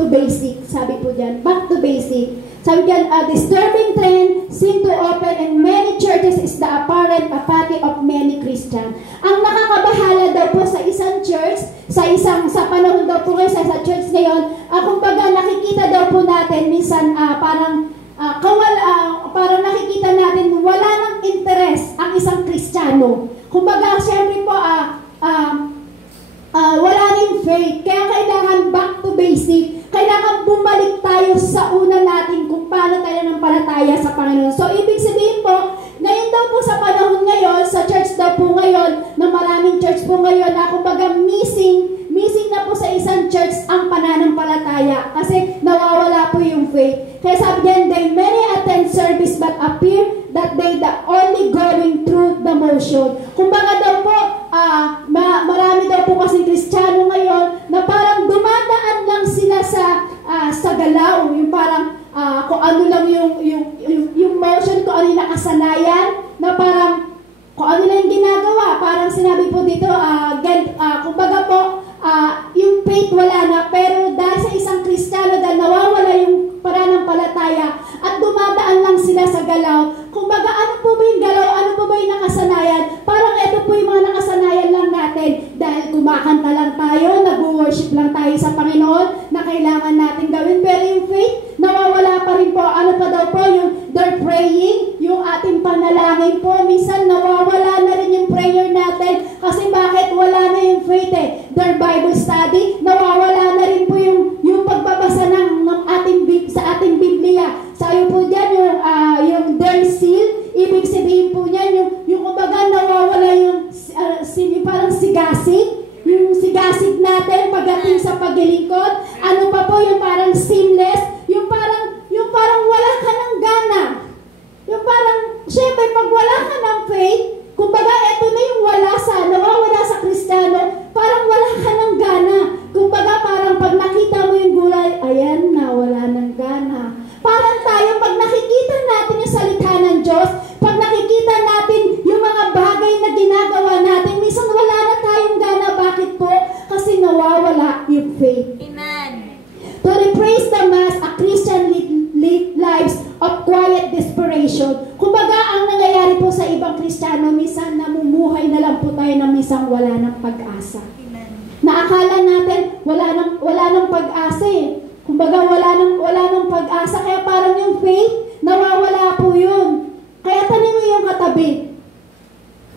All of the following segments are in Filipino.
to basic. Sabi po dyan, back to basic. Sabi dyan, a disturbing trend seen to open in many churches is the apparent apathy of many Christians. Ang nakakabahala daw po sa isang church, sa panahon daw po ngayon, sa church ngayon, kumbaga nakikita daw po natin, minsan parang nakikita natin wala ng interes ang isang Kristiyano. Kumbaga, siyempre po, wala rin faith. Kaya kailangan back to basic. Kailangan bumalik tayo sa una natin kung paano tayo nanampalataya sa Panginoon. So, ibig sabihin po, ngayon daw po sa panahon ngayon, sa church daw po ngayon, na maraming church po ngayon na kumbaga missing na po sa isang church ang pananampalataya kasi nawawala po yung faith. Kaya sabi niyan, they many attend service but appear that they the only going through the motion. Kumbaga daw po, marami daw po kasing Kristiyano ngayon na parang dumadaan lang sila sa galaw, yung parang kung ano lang yung motion, kung ano yung nakasanayan, na parang kung ano lang yung ginagawa. Parang sinabi po dito, kumbaga po, yung faith wala na, pero dahil sa isang Kristiyano, dahil nawawala yung pananampalataya at dumadaan lang sila sa galaw. Kumbaga, ano po ba yung galaw? Ano po ba yung nakasanayan? Parang ito po yung mga nakasanayan lang natin. Dahil kumakanta lang tayo, nag-worship lang tayo sa Panginoon na kailangan natin gawin. Pero yung faith, nawawala pa rin po. Ano pa daw po? Yung they're praying, yung ating panalangin po. Minsan nawawala na rin yung prayer natin. Kasi bakit? Wala na yung faith eh. Their Bible study, nawawala na rin po yung pagbabasa sa ating Biblia. Sabi po dyan, yung their seal, ibig sabihin po niyan, yung kumbaga nawawala yung parang sigasig, yung sigasig natin pagdating sa paglilingkod. Ano pa po, yung parang seamless, yung parang wala ka ng gana. Yung parang, syempre, pag wala ka ng faith, kumbaga, eto na yung nawawala sa Kristiyano, parang wala ka ng gana. Kumbaga, parang pag nakita mo yung gulay, ayan na, wala ng gana. Parang tayo, pag nakikita natin yung salita ng Diyos, pag nakikita natin yung mga bagay na ginagawa natin, minsan wala na tayong gana. Bakit po? Kasi nawawala yung faith. Amen. To replace the mass, a Christian lives of quiet desperation. Kumbaga, ang nangyayari po sa ibang Kristiyano, minsan namumuhay na lang po tayo na minsan wala ng pag-asa. Amen. Naakala natin wala ng pag-asa eh. Kumbaga, wala ng pag-asa. Kaya parang yung faith, nawawala po yun. Kaya tanin mo yung katabi.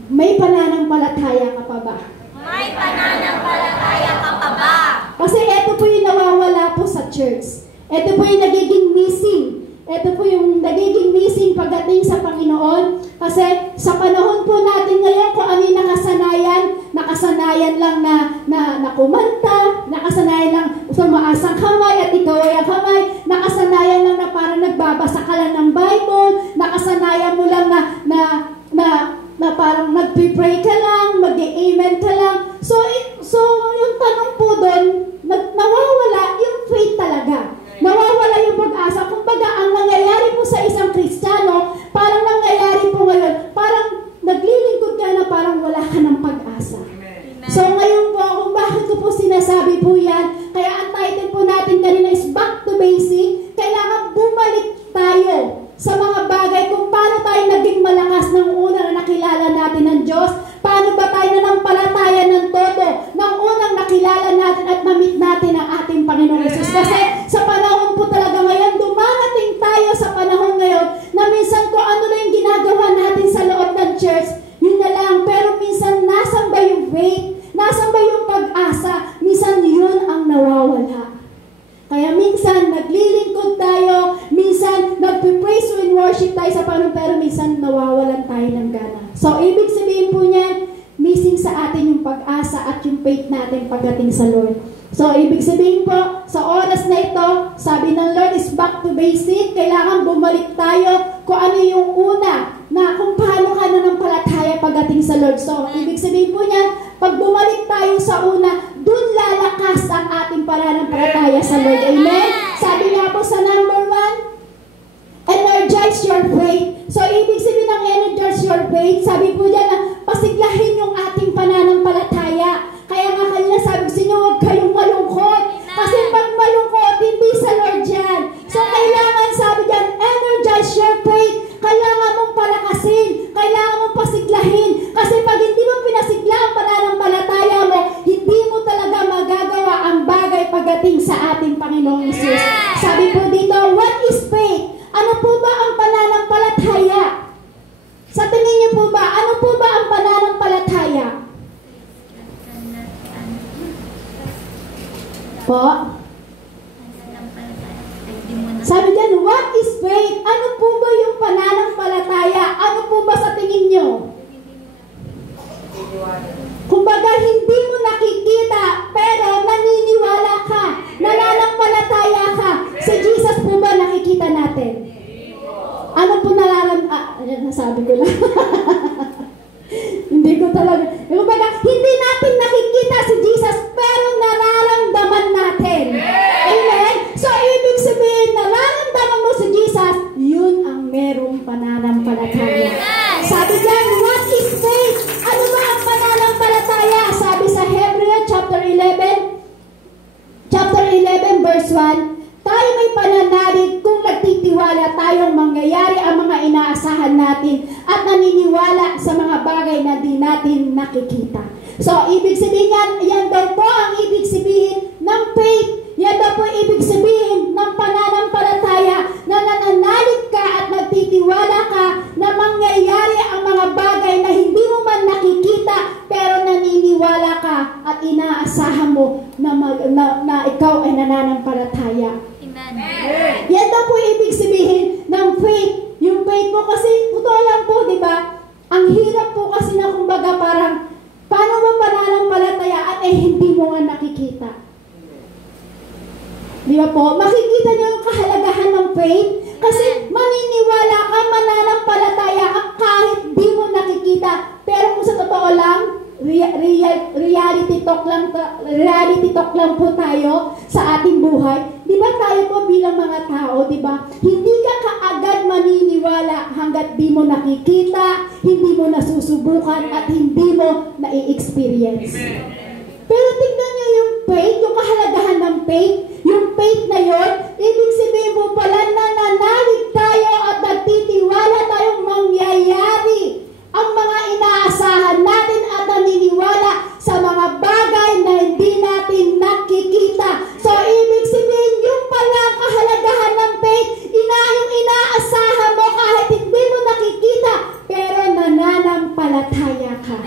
May pananampalataya ka pa ba? May pananampalataya ka pa ba? Kasi ito po yung nawawala po sa church. Ito po yung nagiging missing. Ito po yung nagiging missing pagdating sa Panginoon. Kasi sa panahon po natin ngayon, kung ano yung nakasanayan lang na kumanta, nakasanayan lang sumaasang kamay at ikaw ay ang kamay, nakasanayan lang na parang nagbabasa ka lang ng Bible, nakasanayan mo lang na parang nagpipray ka lang, mag-amen ka lang. So yung tanong po doon, nawawala yung faith talaga. Nawawala yung pag-asa. Kumbaga, ang nangyayari po sa isang Kristiyano, parang nangyayari po ngayon, parang naglilingkod ka na parang wala ka ng pag-asa. Amen. So ngayon po, kung bakit ko po sinasabi po yan, kaya ang title po natin kanina is Back to Basic. Kailangan bumalik tayo sa mga bagay kung paano tayo naging malakas ng una na nakilala natin ng Diyos, paano ba tayo nanampalataya ng todo nang unang nakilala natin at na-meet natin ang ating Panginoong Jesus. Kasi sa panahon po talaga ngayon, dumarating tayo sa panahon ngayon na minsan kung ano na yung ginagawa natin sa loob ng church, yun na lang. Pero minsan, nasan ba yung faith? Nasan ba yung pag-asa? Minsan, yun ang nawawala. Kaya minsan, naglilingkod tayo, minsan, nagpipraise and worship tayo sa Panginoon, pero minsan, nawawalan tayo ng gana. So, ibig sabihin po niyan, missing sa atin yung pag-asa at yung faith natin pagdating sa Lord. So, ibig sabihin po, sa oras na ito, sabi ng Lord is back to basic. Kailangan bumalik tayo kung ano yung una na kung paano ka nanampalataya pagdating sa Lord. So, ibig sabihin po niyan, pag bumalik tayo sa una, dun lalakas ang ating pananampalataya sa Lord. Amen? Sabi nga po sa number 1, energize your faith. So, ibig sabihin ng energize your faith, sabi po diyan na pasiglahin yung ating pananampalataya. Kaya nga kanina sabi ko sa inyo, huwag kayong malungkot. Kasi pag malungkotin ating Panginoong Hesus. Sabi po dito, what is faith? Ano po ba ang pananampalataya? Sa tingin niyo po ba, ano po ba ang pananampalataya? Po? Sabi dyan, what is faith? Ano po ba yung pananampalataya? Ano po ba sa tingin niyo? Kumbaga, hindi mo nakikita, pero naniniwala ka, nananampalataya ka. Si Jesus po ba nakikita natin? Ano po nasabi ko na. Hindi ko talaga. Kumbaga, hindi natin nakikita si Jesus, pero nararamdaman natin. Amen? So, ibig sabihin, nararamdaman mo si Jesus, yun ang merong pananampalataya. Sabi dyan, what is faith? Ano ba ang pananampalataya? Sabi sa Hebrews chapter 11 verse 1, tayo may pananalig kung nagtitiwala tayong mangyayari ang mga inaasahan natin at naniniwala sa mga bagay na di natin nakikita. So, ibig sabihin yan daw po ang ibig sabihin ng faith. Yan daw po ibig sabihin ng pananampalataya na nananalig ka at nagtitiwala ka na mangyayari ang mga bagay na hindi mo man nakikita pero naniniwala ka at inaasahan mo na ikaw ay nananampalataya. Amen. Yan daw po ibig sabihin ng faith. Yung faith po kasi, totoo lang po, di ba? Ang hirap po kasi na kumbaga parang, paano mo pananampalatayaan hindi mo nga nakikita? Di ba po? Makikita niyo yung kahalagahan ng faith kasi maniniwala ka, mananampalataya ka kahit di mo nakikita. Pero kung sa totoo lang, reality talk lang po tayo sa ating buhay. Di ba tayo po bilang mga tao, di ba? Hindi ka kaagad maniniwala hanggat di mo nakikita, hindi mo nasusubukan, at hindi mo na-i-experience. Pero tingnan niyo yung faith, yung kahalagahan ng faith, yung faith na yon, ibig sabihin mo pala nananalig tayo at nagtitiwala tayong mangyayari ang mga inaasahan natin at naniniwala sa mga bagay na hindi natin nakikita. So, ibig sabihin, yung pala kahalagahan ng faith, yung inaasahan mo kahit hindi mo nakikita, pero nananampalataya ka.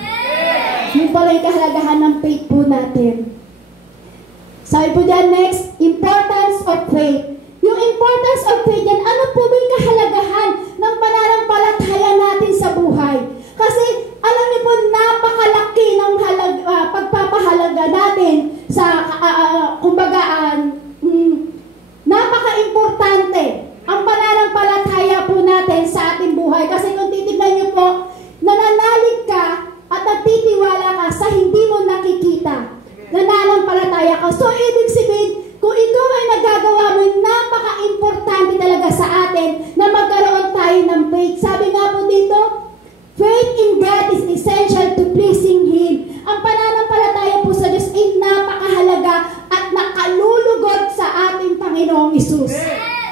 Yung pala yung kahalagahan ng faith po natin. Sabi po dyan next, importance of faith. Yung importance of faith yan, ano po ba yung kahalagahan ng pananampalataya natin sa buhay? Kasi, alam niyo po, napakalaki ng pagpapahalaga natin sa, napaka-importante ang pananampalataya po natin sa ating buhay. Kasi kung titignan niyo po, nananalig ka at nagtitiwala ka sa hindi mo nakikita. Nananampalataya ka. So, ibig sabihin, kung ikaw ay nagagawa mo, napaka-importante talaga sa atin na magkaroon tayo ng faith. Sabi nga po dito, faith in God is essential to pleasing Him. Ang pananampalataya po sa Diyos ay napakahalaga at nakalulugod sa ating Panginoong Hesus.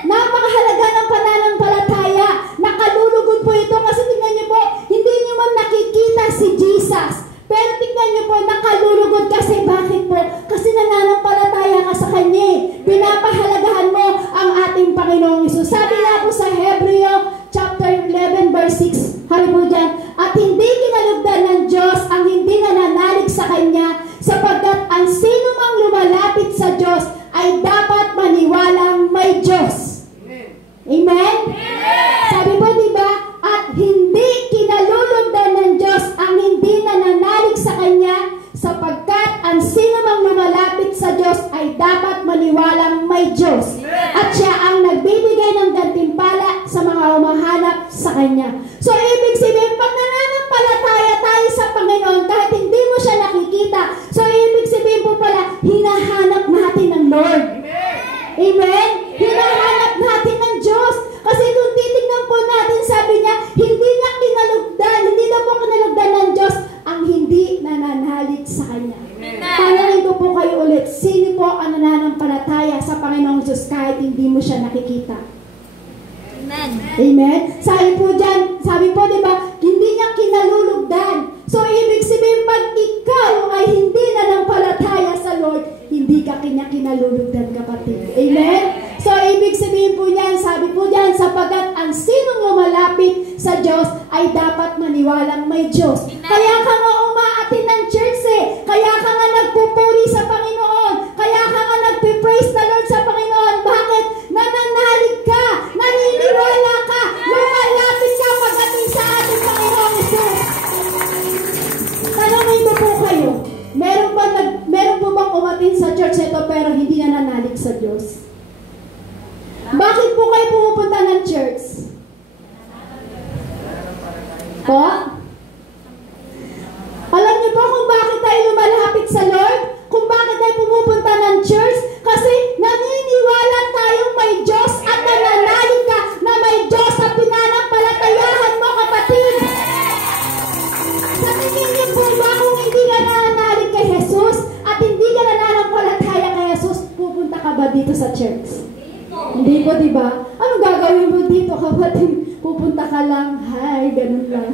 Napakahalaga ng pananampalataya. Nakalulugod po ito kasi tingnan niyo po, hindi niyo man nakikita si Jesus. Pero tingnan niyo po, nakalulugod kasi bakit po? Kasi nananampalataya ka sa Kanya. Pinapahalagahan mo ang ating Panginoong Hesus. Sabi nga po sa Hebrews chapter 11 verse 6, hari po dyan, at hindi kinalugdan ng Diyos ang hindi nananalig sa Kanya, sapagkat ang sino mang lumalapit sa Diyos ay dapat maniwalang may Diyos. Amen? Sabi po, diba? At hindi kinalulugdan ng Diyos ang hindi nananalig sa Kanya, sapagkat ang sino mang lumalapit sa Diyos ay dapat maniwalang may Diyos. At siya ang nagbibigay ng gantimpala sa mga humahanap sa Kanya. So, ibig sabihin, pag nananampalataya tayo sa Panginoon, kahit hindi mo siya nakikita, so, ibig sabihin po pala, hinahanap natin ang Lord. Amen? Hinahanap natin ng Diyos. Kasi kung titignan po natin, sabi niya, hindi niya kinalugdan, hindi na po kinalugdan ng Diyos ang hindi nananalig sa Kanya. Tanungin ko po kayo ulit, sino po ang nananampalataya sa Panginoong Diyos kahit hindi mo siya nakikita? Amen. Amen? Sabi po dyan, sabi po, di ba, hindi niya kinalulugdan. So, ibig sabihin, pag ikaw ay hindi nananampalataya sa Lord, hindi ka kanya kinalulugdan, kapatid. Amen? So, ibig sabihin po niyan, sabi po niyan, sapagat ang sinong lumalapit sa Diyos ay dapat maniwalang may Diyos. Amen. Kaya ka nga umaatin ng church kaya ka nga nagpupuri sa Panginoon, kaya ka nga nagpipraise the Lord sa Panginoon. Bakit? Nananalig ka, naniniwala ka, lumalapit ka pagdating sa ating Panginoon Jesus. Tanongin ko po kayo, meron po bang umatin sa church ito pero hindi nananalig sa Diyos? Bakit po kayo pumupunta ng church? Po? Alam niyo po kung bakit tayo lumalapit sa Lord? Kung bakit tayo pumupunta ng church? Kasi naniniwala tayong may Diyos at nananalig ka na may Diyos at pinanampalatayahan mo, kapatid. Sa tingin niyo po ba kung hindi ka nananalig kay Jesus at hindi ka nananampalataya kay Jesus, pupunta ka ba dito sa church? Hindi po, diba? Anong gagawin mo dito, kapatid? Pupunta ka lang, hi, ganun lang.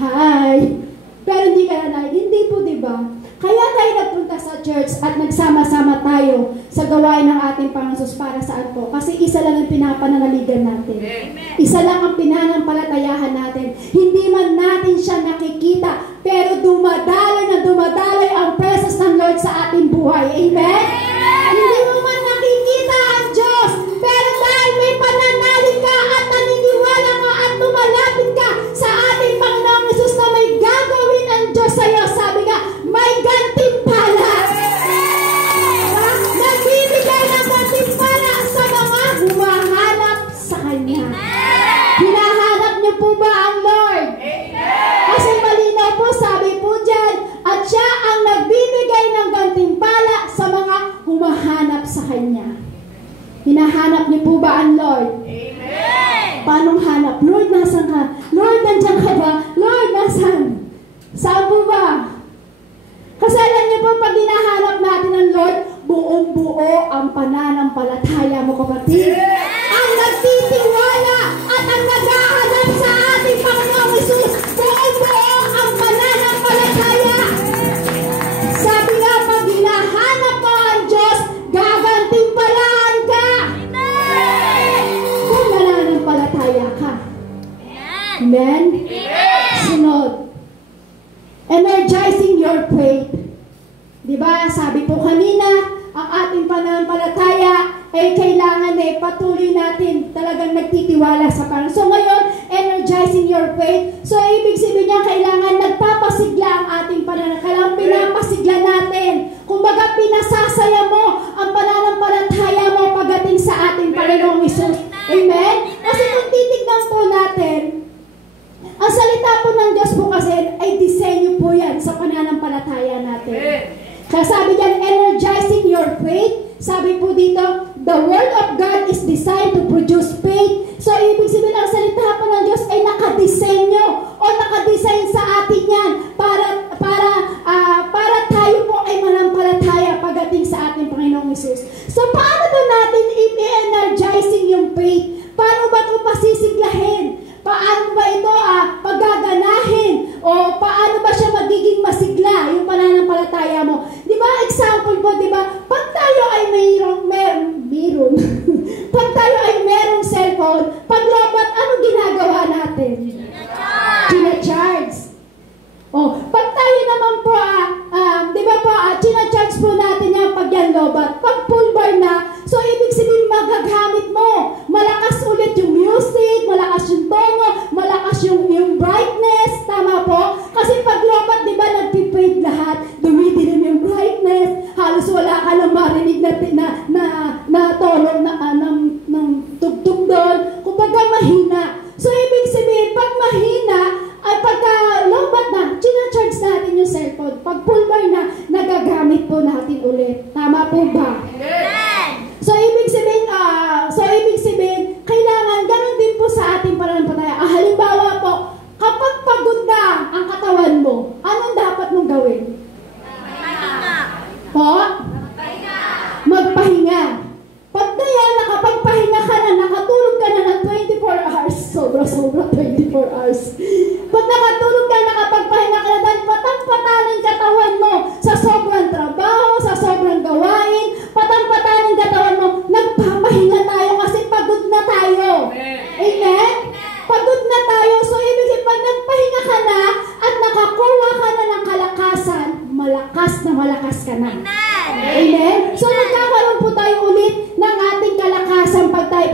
Hi. Pero hindi ka nanay. Hindi po, diba? Kaya tayo nagpunta sa church at nagsama-sama tayo sa gawain ng ating Panginoon para saan po? Kasi isa lang ang pinapananaligan natin. Amen. Isa lang ang pinanampalatayahan natin. Hindi man natin siya nakikita, pero dumadaloy na dumadaloy ang presence ng Lord sa ating buhay. Amen? Hindi mo man nakikita ang Diyos, pero dahil may pananalig ka at naniniwala ka at tumalapit ka sa ating Panginoong Jesus na may gagawin ang Diyos sa iyo, sabi nga, may gantimpala. Nagbibigay ng gantimpala sa mga humahanap sa Kanya. Hinahanap niyo po ba ang Lord? Kasi malinaw po, sabi po dyan, at siya ang nagbibigay ng gantimpala sa mga humahanap sa Kanya. Hinahanap niyo po ba ang Lord? Amen. Paanong hanap? Lord, nasan ka? Lord, nandiyan ka ba? Lord, nasan? Saan po ba? Kasi alam niyo po, pag hinahanap natin ang Lord, buong-buo ang pananampalataya mo, kapatid. Ang nagtitiwala at ang nag-ahanap sa ating Panginoong Jesus, buong-buo ang pananampalataya. Sabi nga, pag hinahanap mo ang Diyos, gagantimpalaan ka. Kung nananampalataya ka. Amen? Sunod. Energizing your faith. Diba? Sabi po kanina, ang ating pananampalataya ay kailangan patuloy natin talagang nagtitiwala sa Panginoon. So ngayon, energizing your faith. So ibig sabihin niya, kailangan nagpapasigla ang ating pananampalataya. Kailangan pinapasigla natin. Kumbaga, pinasasaya mo ang pananampalataya mo pagdating sa ating Panginoong Hesus. Amen? Kasi kung titignan po natin, ang salita po ng Diyos po kasi ay disenyo po yan sa pananampalataya natin. Kaya sabi diyan, energizing your faith. Sabi po dito, the word of God is designed to produce faith. So, ibig sabihin, ang salita po ng Diyos ay nakadesenyo o nakadesign sa atin yan para tayo po ay manampalataya pagdating sa ating Panginoong Hesus. So, paano ba natin i-energizing yung faith? Paano ba ito pasisiglahin? Paano ba ito paggaganahin? O paano ba siya magiging masigla, yung pananampalataya mo? Di ba, example po, di ba, pag tayo ay pag tayo ay merong cellphone, pag robot, anong ginagawa natin? China-charge. O, pag tayo naman po, di ba po, china-charge po natin yan pag yan robot. Pag full bar na, so ibig sabihin magagamit mo. Malakas ulit yung music, malakas yung tono, malakas yung brightness, tama po? Kasi pag lobat, di ba, nagpipade lahat, dumidilim yung brightness, halos wala ka lang marinig na tono ng tugtog doon. Kumbaga mahina. So ibig sabihin, pag mahina, ay pagka lobat na, charge natin yung cellphone. Pag full bar na, nagagamit po natin ulit. Tama po ba? So ibig sabihin, kailangan ganun din po sa ating pananampalataya. Halimbawa po, kapag pagod na ang katawan mo, anong dapat mong gawin? Po? Magpahinga. Pag nakapagpahinga ka na, nakatulog ka na ng 24 hours, sobra 24 hours. Pag nakatulog ka, nakapagpahinga ka na, dahil patang-patanin katawan mo sa sobrang trabaho, sa sobrang gawain,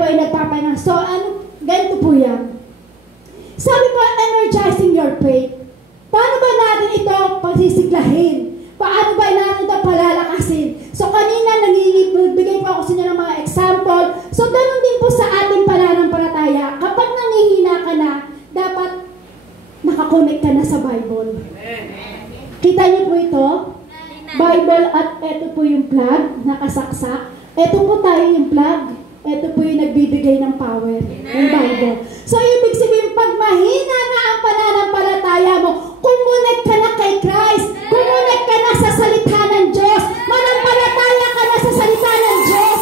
po ay nagpapahinga. So, ganito po yan. Sabi po, energizing your faith. Paano ba natin ito pasisiglahin? Paano ba natin ito palalakasin? So, kanina nagbigay po ako sa inyo ng mga example. So, ganun din po sa ating pananampalataya. Kapag nangihina ka na, dapat nakakonect ka na sa Bible. Kita niyo po ito? Bible, at ito po yung plug, nakasaksak. Ito po tayo yung plug. Ito po yung nagbibigay ng power, yung Bible. So, ibig sabihin, pag mahina na ang pananampalataya mo, kumonect ka na kay Christ. Kumonect ka na sa salita ng Diyos. Manampalataya ka na sa salita ng Diyos.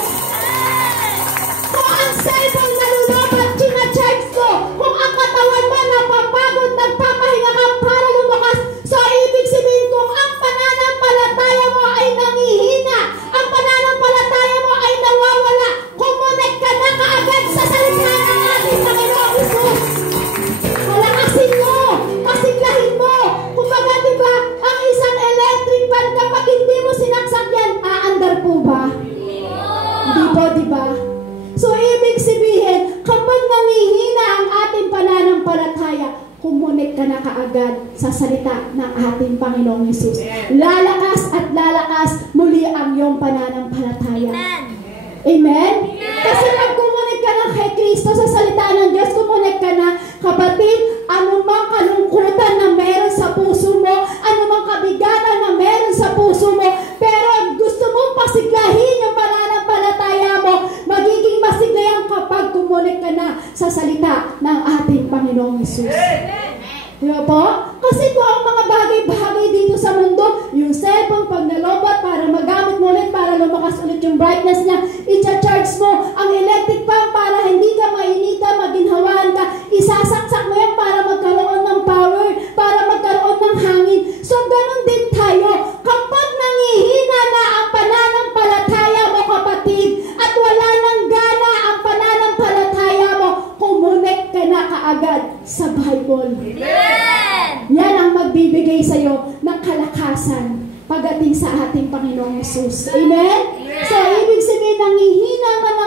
Kung ang cellphone nalulobot, chinacharge ko. Kung ang katawan mo napapagod, nagpapahinga ka para lumakas. So, ibig sabihin, kung ang pananampalataya mo ay nangihina, ang pananampalataya mo ay nawawala, kumonect ka na kaagad sa salita ng ating Panginoong Hesus. Palakasin mo, pasiglahin mo. Kumbaga, diba, ang isang electric fan, kapag hindi mo sinaksak yan, aandar po ba? Hindi po, diba? So, ibig sabihin, kapag nangihina ang ating pananampalataya, kumonect ka na kaagad sa salita ng ating Panginoong Hesus. Lalakas at lalakas muli ang iyong pananampalataya. Amen? Kasi pag kumonect ka na kay Kristo sa salita ng Diyos, kumonect ka na, kapatid, anumang kalungkutan na meron sa puso mo, anumang kabigatan na meron sa puso mo, pero gusto mong pasiglahin yung pananampalataya mo, magiging masiglayan kapag kumonect ka na sa salita ng ating Panginoong Hesus. Diba po? Kasi po ang mga bagay-bagay dito sa mundo, yung cellphone pag nalobot para magamit mo ulit, para lumakas ulit yung brightness niya, i-charge mo ang electric fan para hindi ka mainita, maginhawaan ka, isasaksak mo yan para magkaroon ng power, para magkaroon ng hangin. So, ganun din tayo. Kapag nangihina na ang pananampalataya mo, kapatid, at wala nang gana ang pananampalataya mo, kumonect ka na kaagad sa Bible. Yan ang magbibigay sa iyo ng kalakasan pagdating sa ating Panginoong Hesus. Amen? So, ibig sabihin, nangihina ka na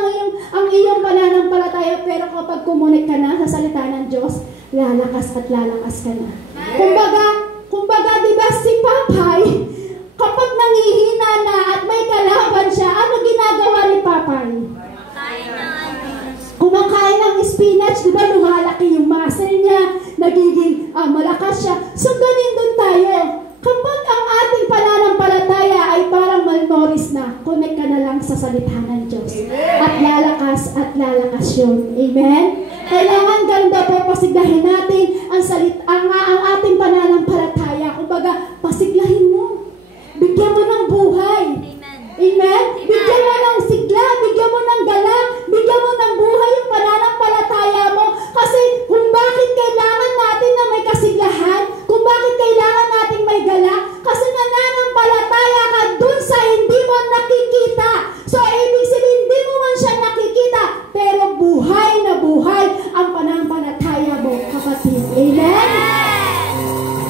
ang iyong pananampalataya, pero kapag kumonect ka na sa salita ng Diyos, lalakas at lalakas ka na. Kumbaga, di ba si Papay, kapag nangihina na at may kalaban siya, ano ginagawa ni Papay? Kumakain ng spinach, di ba lumalaki yung muscle niya, nagiging malakas siya. So, ganun doon tayo. Kapag ang ating pananampalataya ay parang malnourished na, connect ka na lang sa salita ng Diyos. At lalakas yun. Amen? Kailangan ganda po pasiglahin natin ang ating pananampalataya. Kumbaga, pasiglahin mo. Bigyan mo ng buhay. Amen? Bigyan mo ng sigla, bigyan mo ng galak, bigyan mo ng buhay yung pananampalataya mo. Kasi kung bakit kailangan natin na may kasiglahan, kung bakit kailangan natin may galak, kasi nananampalataya ka dun sa hindi mo nakikita. So, ibig sabihin, hindi mo man siya nakikita, pero buhay na buhay ang pananampalataya mo, kapatid. Amen?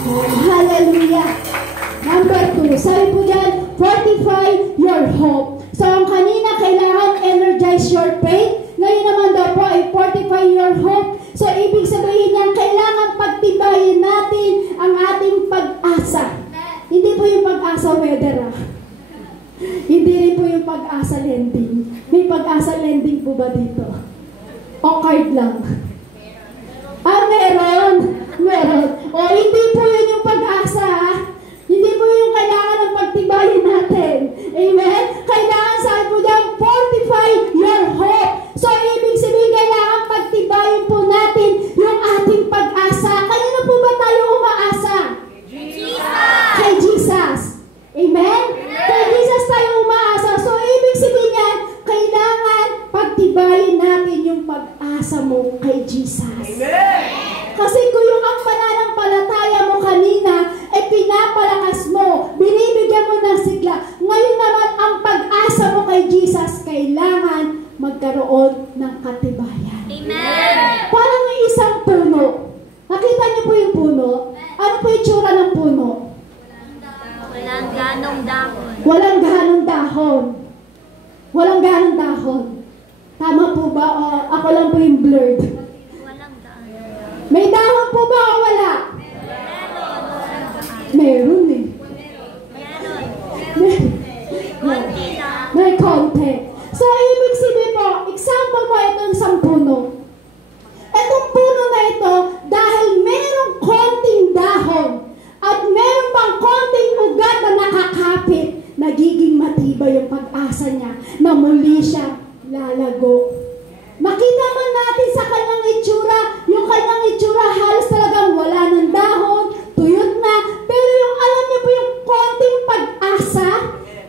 Oh, hallelujah. Number 2, sabi po dyan, fortify your hope. So, ang kanina, kailangan energize your faith. Ngayon naman daw po ay fortify your hope. So, ibig sabihin niyan, kailangan pagtibayin natin ang ating pag-asa. Hindi po yung pag-asa weather, Hindi rin po yung pag-asa lending. May pag-asa lending po ba dito? O card lang? Meron. O, hindi po yun yung pag-asa, Hindi po yung kailangan ng pagtibayin natin. Amen? Kailangan, sabi po dyan, fortify your hope. So, ibig sabihin, kailangan pagtibayin po natin yung ating pag-asa. Kanino po ba tayo umaasa? Kay Jesus. Amen? Kay Jesus tayo umaasa. So, ibig sabihin yan, kailangan pagtibayin natin yung pag-asa mo kay Jesus. Amen! Kasi kung yung ang pananampalataya mo kanina, pinapalakas mo, binibigyan mo ng sigla. Ngayon naman, ang pag-asa mo kay Jesus, kailangan magkaroon ng katibayan. Amen! Parang may isang puno. Nakita niyo po yung puno? Ano po yung tsura ng puno? Walang ganong dahon. Walang ganong dahon. Walang ganong dahon. Tama po ba? O lang po yung blurred. Walang daan. May dahon po ba o wala? Meron eh. Konti lang. May konti. So, ibig sabihin po, example po itong isang puno. Itong puno na ito, dahil merong konting dahon at meron pang konting ugat na nakakapit, nagiging matibay yung pag-asa niya na muli siya lalago. Makita man natin sa kanyang itsura, yung kanyang itsura halos talagang wala ng dahon, tuyot na, pero yung alam niyo po yung konting pag-asa,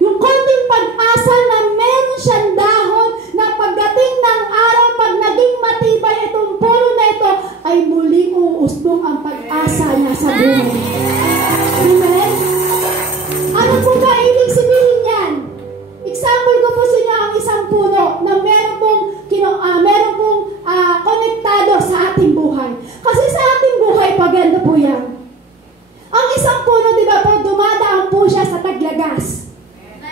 yung konting pag-asa na meron siyang dahon na pagdating ng araw, pag naging matibay itong puno na ito, ay muling uusbong ang pag-asa niya sa buhay. Amen? Ano po ba ibig sabihin yan? Example ko po sa inyo ang isang puno na meron pong konektado sa ating buhay. Kasi sa ating buhay, paganda po yan. Ang isang puno, di ba po, dumadaan po siya sa taglagas.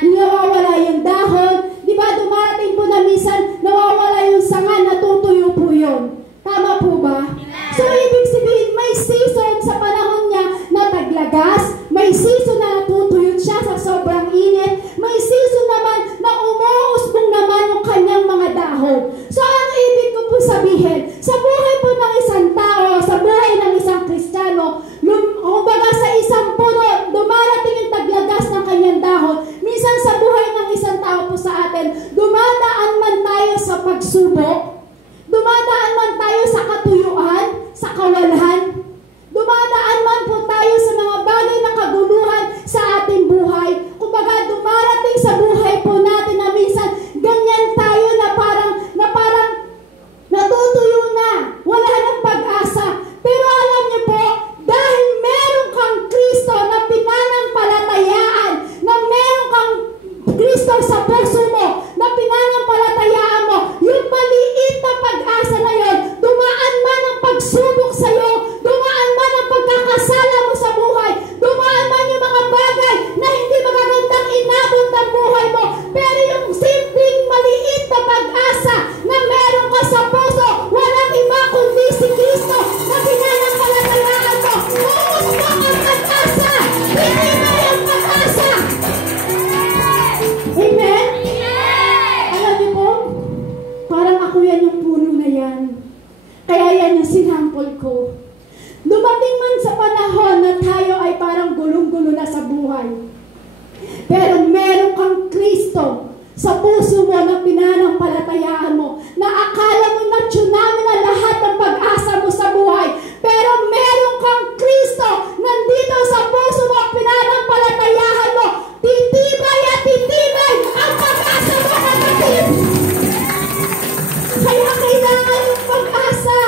Nawawala yung dahon. Di ba, dumarating po na minsan, nawawala yung sanga, natutuyo po yun. Tama po ba? So, ibig sabihin, may season sa panahon niya na taglagas, may season na natutuyot siya sa sobrang init, may season naman na umuusbong naman yung kanyang mga dahon. So, ang ibig ko po sabihin, sa buhay po ng isang tao, sa buhay ng isang Kristiyano, kumbaga sa isang puno, dumarating yung taglagas ng kanyang dahon. Minsan sa buhay ng isang tao po sa atin, dumadaan man tayo sa pagsubok, dumadaan man tayo sa katuyuan, sa kawalan, dumadaan man po tayo sa mga bagay na kaguluhan sa ating buhay. Kumbaga, dumarating sa buhay po natin na minsan ganyan tayo na parang natutuyo na, wala ng pag-asa. Pero alam niyo po, dahil meron kang Kristo na pinanampalatayaan, na meron kang Kristo sa puso mo, na pinanampalatayaan mo, yung maliit na pag-asa na yun, dumaan man ang pagsubok sa iyo, dumaan man ang pagkakasala mo sa buhay, dumaan man yung mga bagay na hindi magagandang inabot ng buhay mo, pero yung simpleng maliit na pag-asa na meron ka sa puso, walang iba kundi si Kristo na pinanampalatayaan mo. Uusbong ang pag-asa, hindi na yung pag-asa. Amen? Alam niyo po, parang ako yan yung puno na yan. Kaya yan yung sinampol ko. Dumating man sa panahon na tayo ay parang gulong-gulo na sa buhay. Pero meron kang Kristo sa puso mo na pinanampalatayaan mo, na akala mo na tsunami na lahat ng pag-asa mo sa buhay. Pero meron kang Kristo nandito sa puso mo, pinanampalatayaan mo, titibay at titibay ang pag-asa mo kapatid. Kaya kailangan yung pag-asa.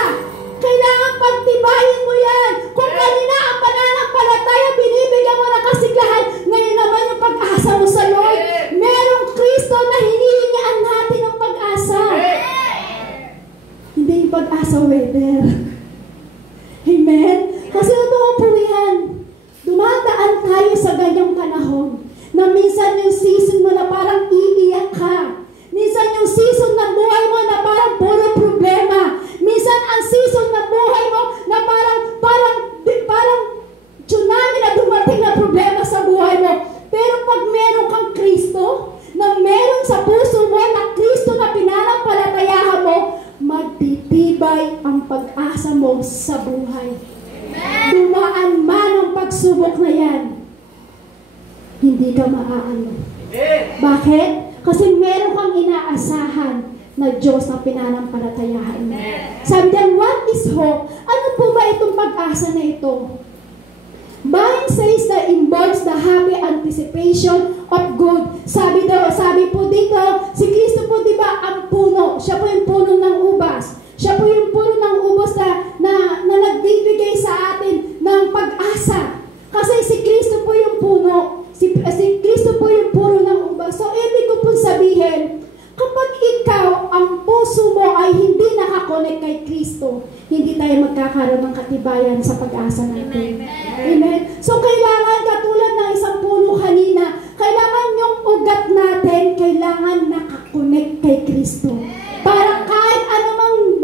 Kailangan pagtibayin mo yan. Kung kanina ang pananampalataya, binibigyan mo ng kasiglahan, ngayon naman yung pag-asa mo sa Lord. Merong Kristo na hinihingaan natin ang pag-asa. Hindi yung pag-asa weather. Amen? Kasi totoo po yan. Dumadaan tayo sa ganyang panahon na minsan yung season mo na parang iiyak ka. Minsan yung season ng buhay mo na parang puro problema. Minsan ang season ng buhay mo na parang tsunami na dumating na problema sa buhay mo. Pero pag meron kang Kristo, na meron sa puso mo na Kristo na pinanampalatayaan mo, magtitibay ang pag-asa mo sa buhay. Dumaan man ang pagsubok na yan, hindi ka maaano. Bakit? Kasi meron kang inaasahan na Diyos na pinanampalatayaan mo. Sabi niya, what is hope? Ano po ba itong pag-asa na ito? Bible says that involves the happy anticipation of good. Sabi po dito, si Kristo po, di ba, ang puno. Siya po yung puno ng ubas. Siya po yung puno ng ubas na nagbibigay sa atin ng pag-asa. Kasi si Kristo po yung puno. Si Kristo po yung puno ng ubas. So, ibig ko po sabihin, kapag ikaw, ang puso mo ay hindi nakakonect kay Kristo, hindi tayo magkakaroon ng katibayan sa pag-asa natin. Amen. So, kailangan, katulad ng isang puno kanina, kailangan yung ugat natin, kailangan nakakonect kay Kristo. Para kahit anumang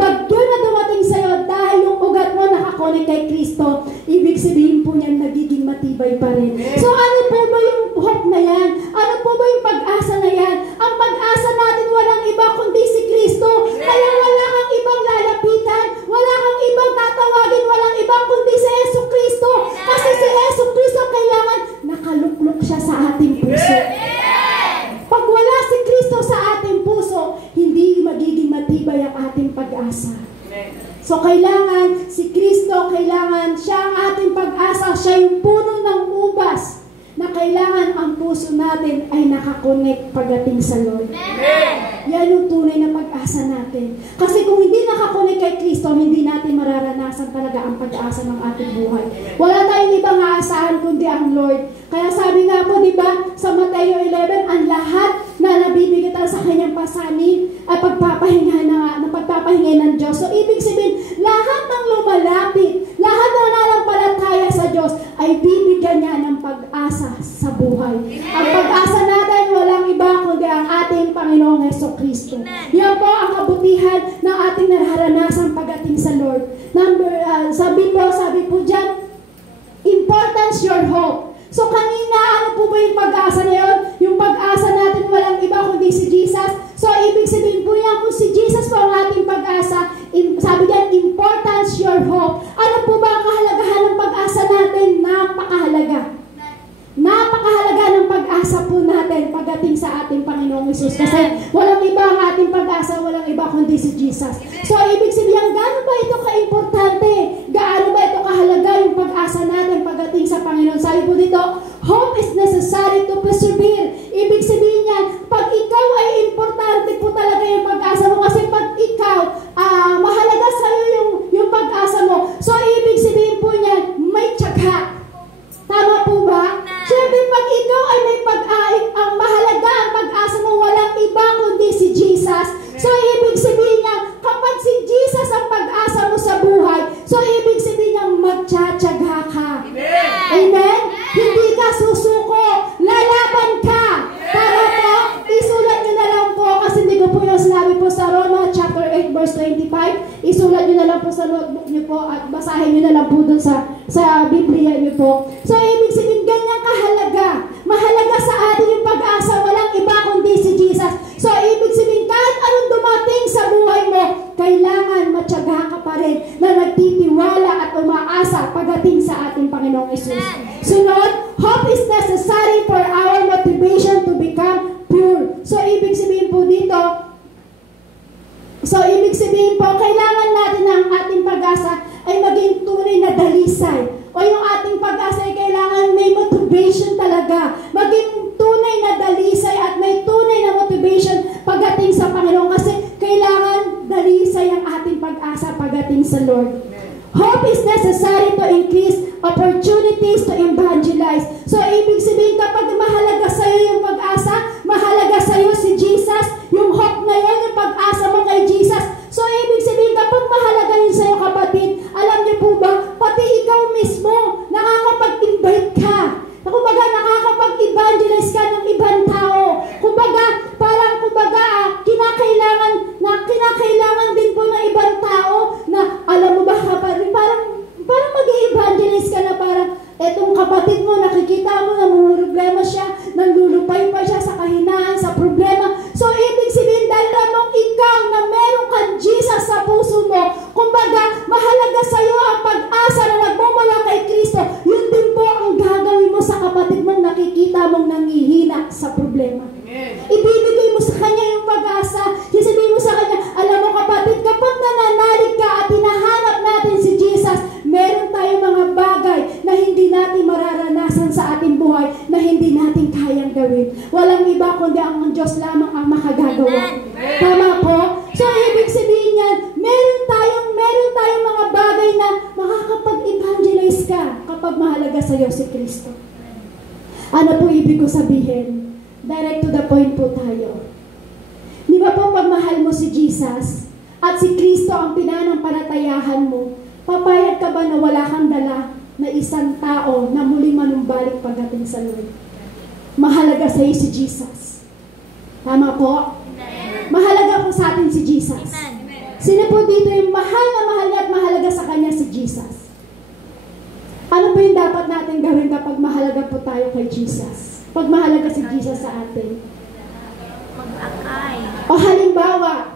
matibay pa rin. So ano po ba yung hope na yan? Ano po ba yung pag-asa na yan? Ang pag-asa natin walang iba kundi si Kristo. Kaya wala kang ibang lalapitan, wala kang ibang tatawagin, walang ibang kundi si Yesu Kristo. Kasi si Yesu Kristo kailangan nakaluklok siya sa ating puso. Pag wala si Kristo sa ating puso, hindi magiging matibay ang ating pag-asa. So kailangan si Kristo, kailangan siya ang ating pag-asa, siya yung puno ng ubas na kailangan ang puso natin ay nakakonect pagdating sa Lord. Yan yung tunay na pag-asa natin. Kasi kung hindi nakakonect kay Kristo, hindi natin mararanasan talaga ang pag-asa ng ating buhay. Wala tayong ibang aasahan kundi ang Lord. Kaya sabi nga po, di ba, sa Mateo 11, ang lahat na nabibigay tayo sa kanyang pasanin ay pagpapahinga ng Diyos. So, ibig sabihin, lahat ng lumalapit, lahat na nanampalataya sa Diyos, ay bibigyan niya ng pag-asa sa buhay. Ang pag-asa natin, walang iba kundi ang ating Panginoong Jesucristo. Yan po ang kabutihan ng ating nararanasan pagdating sa Lord. Sabi po dyan, importance your hope. So kanina, ano po ba yung pag-asa na yun? Yung pag-asa natin walang iba kundi si Jesus. So ibig sabihin po yan, kung si Jesus po ang ating pag-asa, sabi diyan, importance your hope. Ano po ba ang kahalagahan ng pag-asa natin? Napakahalaga. Napakahalaga ng pag-asa po natin pagdating sa ating Panginoong Hesus. Kasi walang iba ang ating pag-asa, walang iba kundi si Jesus. So ibig sabihin, gaano ba ito ka-importante? Gaano ba ito kahalaga yung pag-asa natin pagdating sa Panginoon? Sabi po dito, hope is necessary to persevere. Ibig sabihin niyan, pag ikaw ay importante po talaga yung pag-asa mo. Kasi pag ikaw, mahalaga sa'yo yung pag-asa mo. So ibig sabihin po niyan, may tiyaga. Tama po ba? Siyempre, pag ikaw ay may ang mahalaga ang pag-asa mo, walang iba kundi si Jesus. So, ibig sabihin niya, kapag si Jesus ang pag-asa mo sa buhay, so, ibig sabihin niya, magtsatsaga ka. Amen? Hindi ka susuko. Lalaban ka. Para po, isulat nyo na lang po, kasi hindi ko po yung sinabi po sa Roma chapter 8 verse 25. Isulat nyo na lang po sa notebook nyo po at basahin nyo na lang po dun sa Biblia nyo po. So, ibig sabihin, ganyan kahalaga. Mahalaga sa atin yung pag-asa, walang iba kundi si Jesus. So, ibig sabihin, kahit anong dumating sa buhay mo, kailangan matyaga ka pa rin na nagtitiwala at umaasa pagdating sa ating Panginoong Hesus. Sunod, hope is necessary for our motivation to become pure. So, ibig sabihin po dito, kailangan natin na ang ating pag-asa ay maging tunay na dalisay. O yung ating pag-asa ay kailangan may motivation talaga. Maging tunay na dalisay at may tunay na motivation pagdating sa Panginoon. Kasi kailangan dalisay ang ating pag-asa pagdating sa Lord. Hope is necessary to increase opportunities to evangelize. So, ibig sabihin, kapag mahalaga sa'yo yung pag-asa, mahalaga sa'yo si Jesus, yung hope na yun, yung pag-asa mo kay Jesus. So, ibig sabihin, kapag mahalaga yun sa'yo, kapatid, alam niyo po ba, pati ikaw mismo, nakakapag-invite ka. Kumbaga, nakakapag-evangelize ka ng ibang tao. Kumbaga, kinakailangan din po ng ibang tao na, alam mo ba, kapatid, parang mag-i-evangelize ka na parang, etong kapatid mo, nakikita mo na problema siya, nanlulupay pa siya sa kahinaan, sa problema. So, ibig sabihin, dahil lamang ikaw na meron kang Jesus sa puso mo, kumbaga, mahalaga sa iyo ang pag-asa na nagmumula kay Kristo. Yun din po ang gagawin mo sa kapatid mong nakikita mong nangihina sa problema. Ibibigay mo sa kanya yung pag-asa. Sasabihin mo sa kanya, alam mo kapatid, kapag nananalig ka at hinahanap natin si Jesus, meron tayong mga bagay na hindi natin mararanasan sa ating buhay, na hindi natin kayang gawin. Walang iba kundi ang Diyos lamang ang makagagawa. Tama po? So, ibig sabihin yan, meron tayong mga bagay na makakapag-evangelize ka kapag mahalaga sa iyo si Kristo. Ano po ibig ko sabihin? Direct to the point po tayo. Di ba po pag mahal mo si Jesus at si Kristo ang pinanampalatayahan mo, papayag ka ba na wala kang dala na isang tao na muling manumbalik pagdating sa Lord? Mahalaga sa iyo si Jesus. Tama po? Mahalaga po sa atin si Jesus. Sino po dito yung mahal na mahal niya at mahalaga sa kanya si Jesus? Ano po po yung dapat natin gawin kapag mahalaga po tayo kay Jesus? Pag mahalaga si Jesus sa atin. Mag-akay. O halimbawa,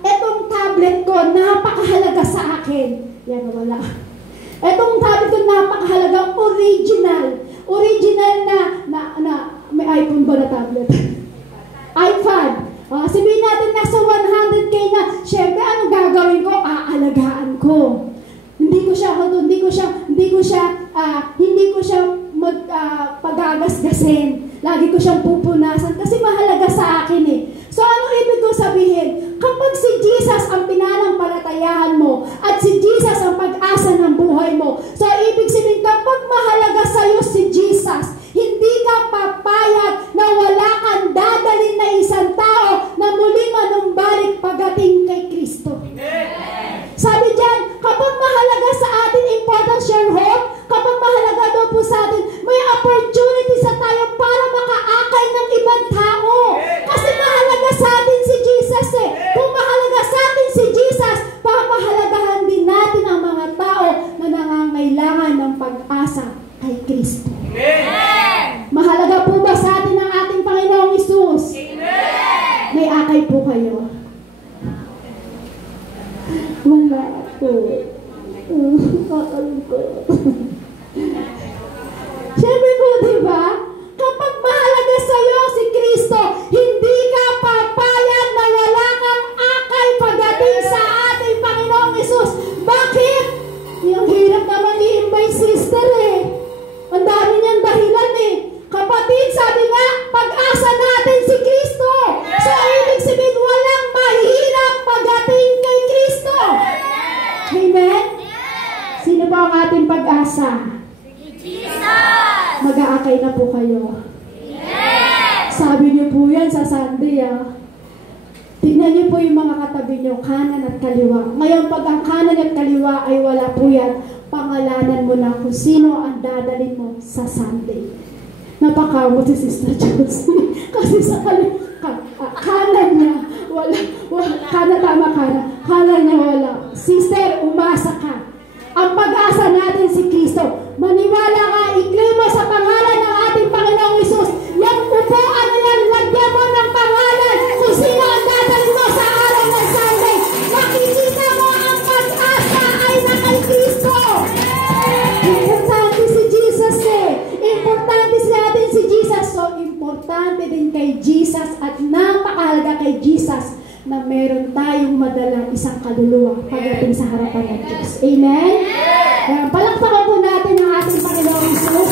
etong tablet ko, napakahalaga sa akin. Yan, wala. Etong tablet ko, napakahalaga, original na may iPhone ba na tablet? iPad. Sabihin natin nasa 100K na, syempre anong gagawin ko? Aalagaan ko. Hindi ko siya pagagasgasin. Lagi ko siyang pupunasan kasi mahalaga sa akin eh. So ano ibig ko sabihin? Kapag si Jesus ang pinanampalatayahan mo at si Jesus ang pag-asa ng buhay mo, so ibig sabihin kapag mahalaga sa iyo si Jesus, hindi ka papayag na wala kang dadalhin na isang tao na muli manumbalik pagdating kay Kristo. Sabi diyan, kapag mahalaga sa atin, important share hope, kapag mahalaga daw po sa atin, may opportunity sa tayo para makaakay ng ibang tao. Kasi mahalaga sa atin si Jesus eh. Kung mahalaga sa atin si Jesus, papahalagahan din natin ang mga tao na nangangailangan ng pag-asa kay Kristo. Mahalaga po ba sa atin ang ating Panginoong Hesus? May akay po kayo. Wala po. Siyempre po, diba? Kapag mahalaga sa iyo si Kristo, hindi ka papayag na wala kang akay pagdating sa ating Panginoong Hesus. Bakit? Yung hirap naman i-invite sister eh. Ang dami niyang dahilan eh. Kapatid, sabi nga, pag-asa natin si Kristo. So, ibig sabihin, walang mahirap pagdating kay Kristo. Amen? Sino ba ang ating pag-asa? Jesus! Mag-aakay na po kayo. Yes! Sabi niyo po yan sa Sunday Tignan niyo po yung mga katabi niyo, kanan at kaliwa. Ngayon, pag ang kanan at kaliwa ay wala po yan, pangalanan mo na kung sino ang dadalhin mo sa Sunday. Napakawot si Sister Josie. Kasi sa kanan niya, kanan niya wala. Sister, umasa ka. Ang pag-asa natin si Kristo. Maniwala ka, i-claim mo sa pangalan ng ating Panginoong Hesus. Yung upuan na yan, lagyan mo ng pangalan kung sino ang dadalhin mo sa araw ng Sunday. Makikita mo ang pag-asa ay na kay Kristo. Importante si Jesus eh. Importante sa atin si Jesus. So, importante din kay Jesus at napakahalaga kay Jesus na meron tayong madala isang kaluluwa pagdating sa harapan ng Diyos. Amen? Palakpakan po natin ang ating Panginoong Hesus.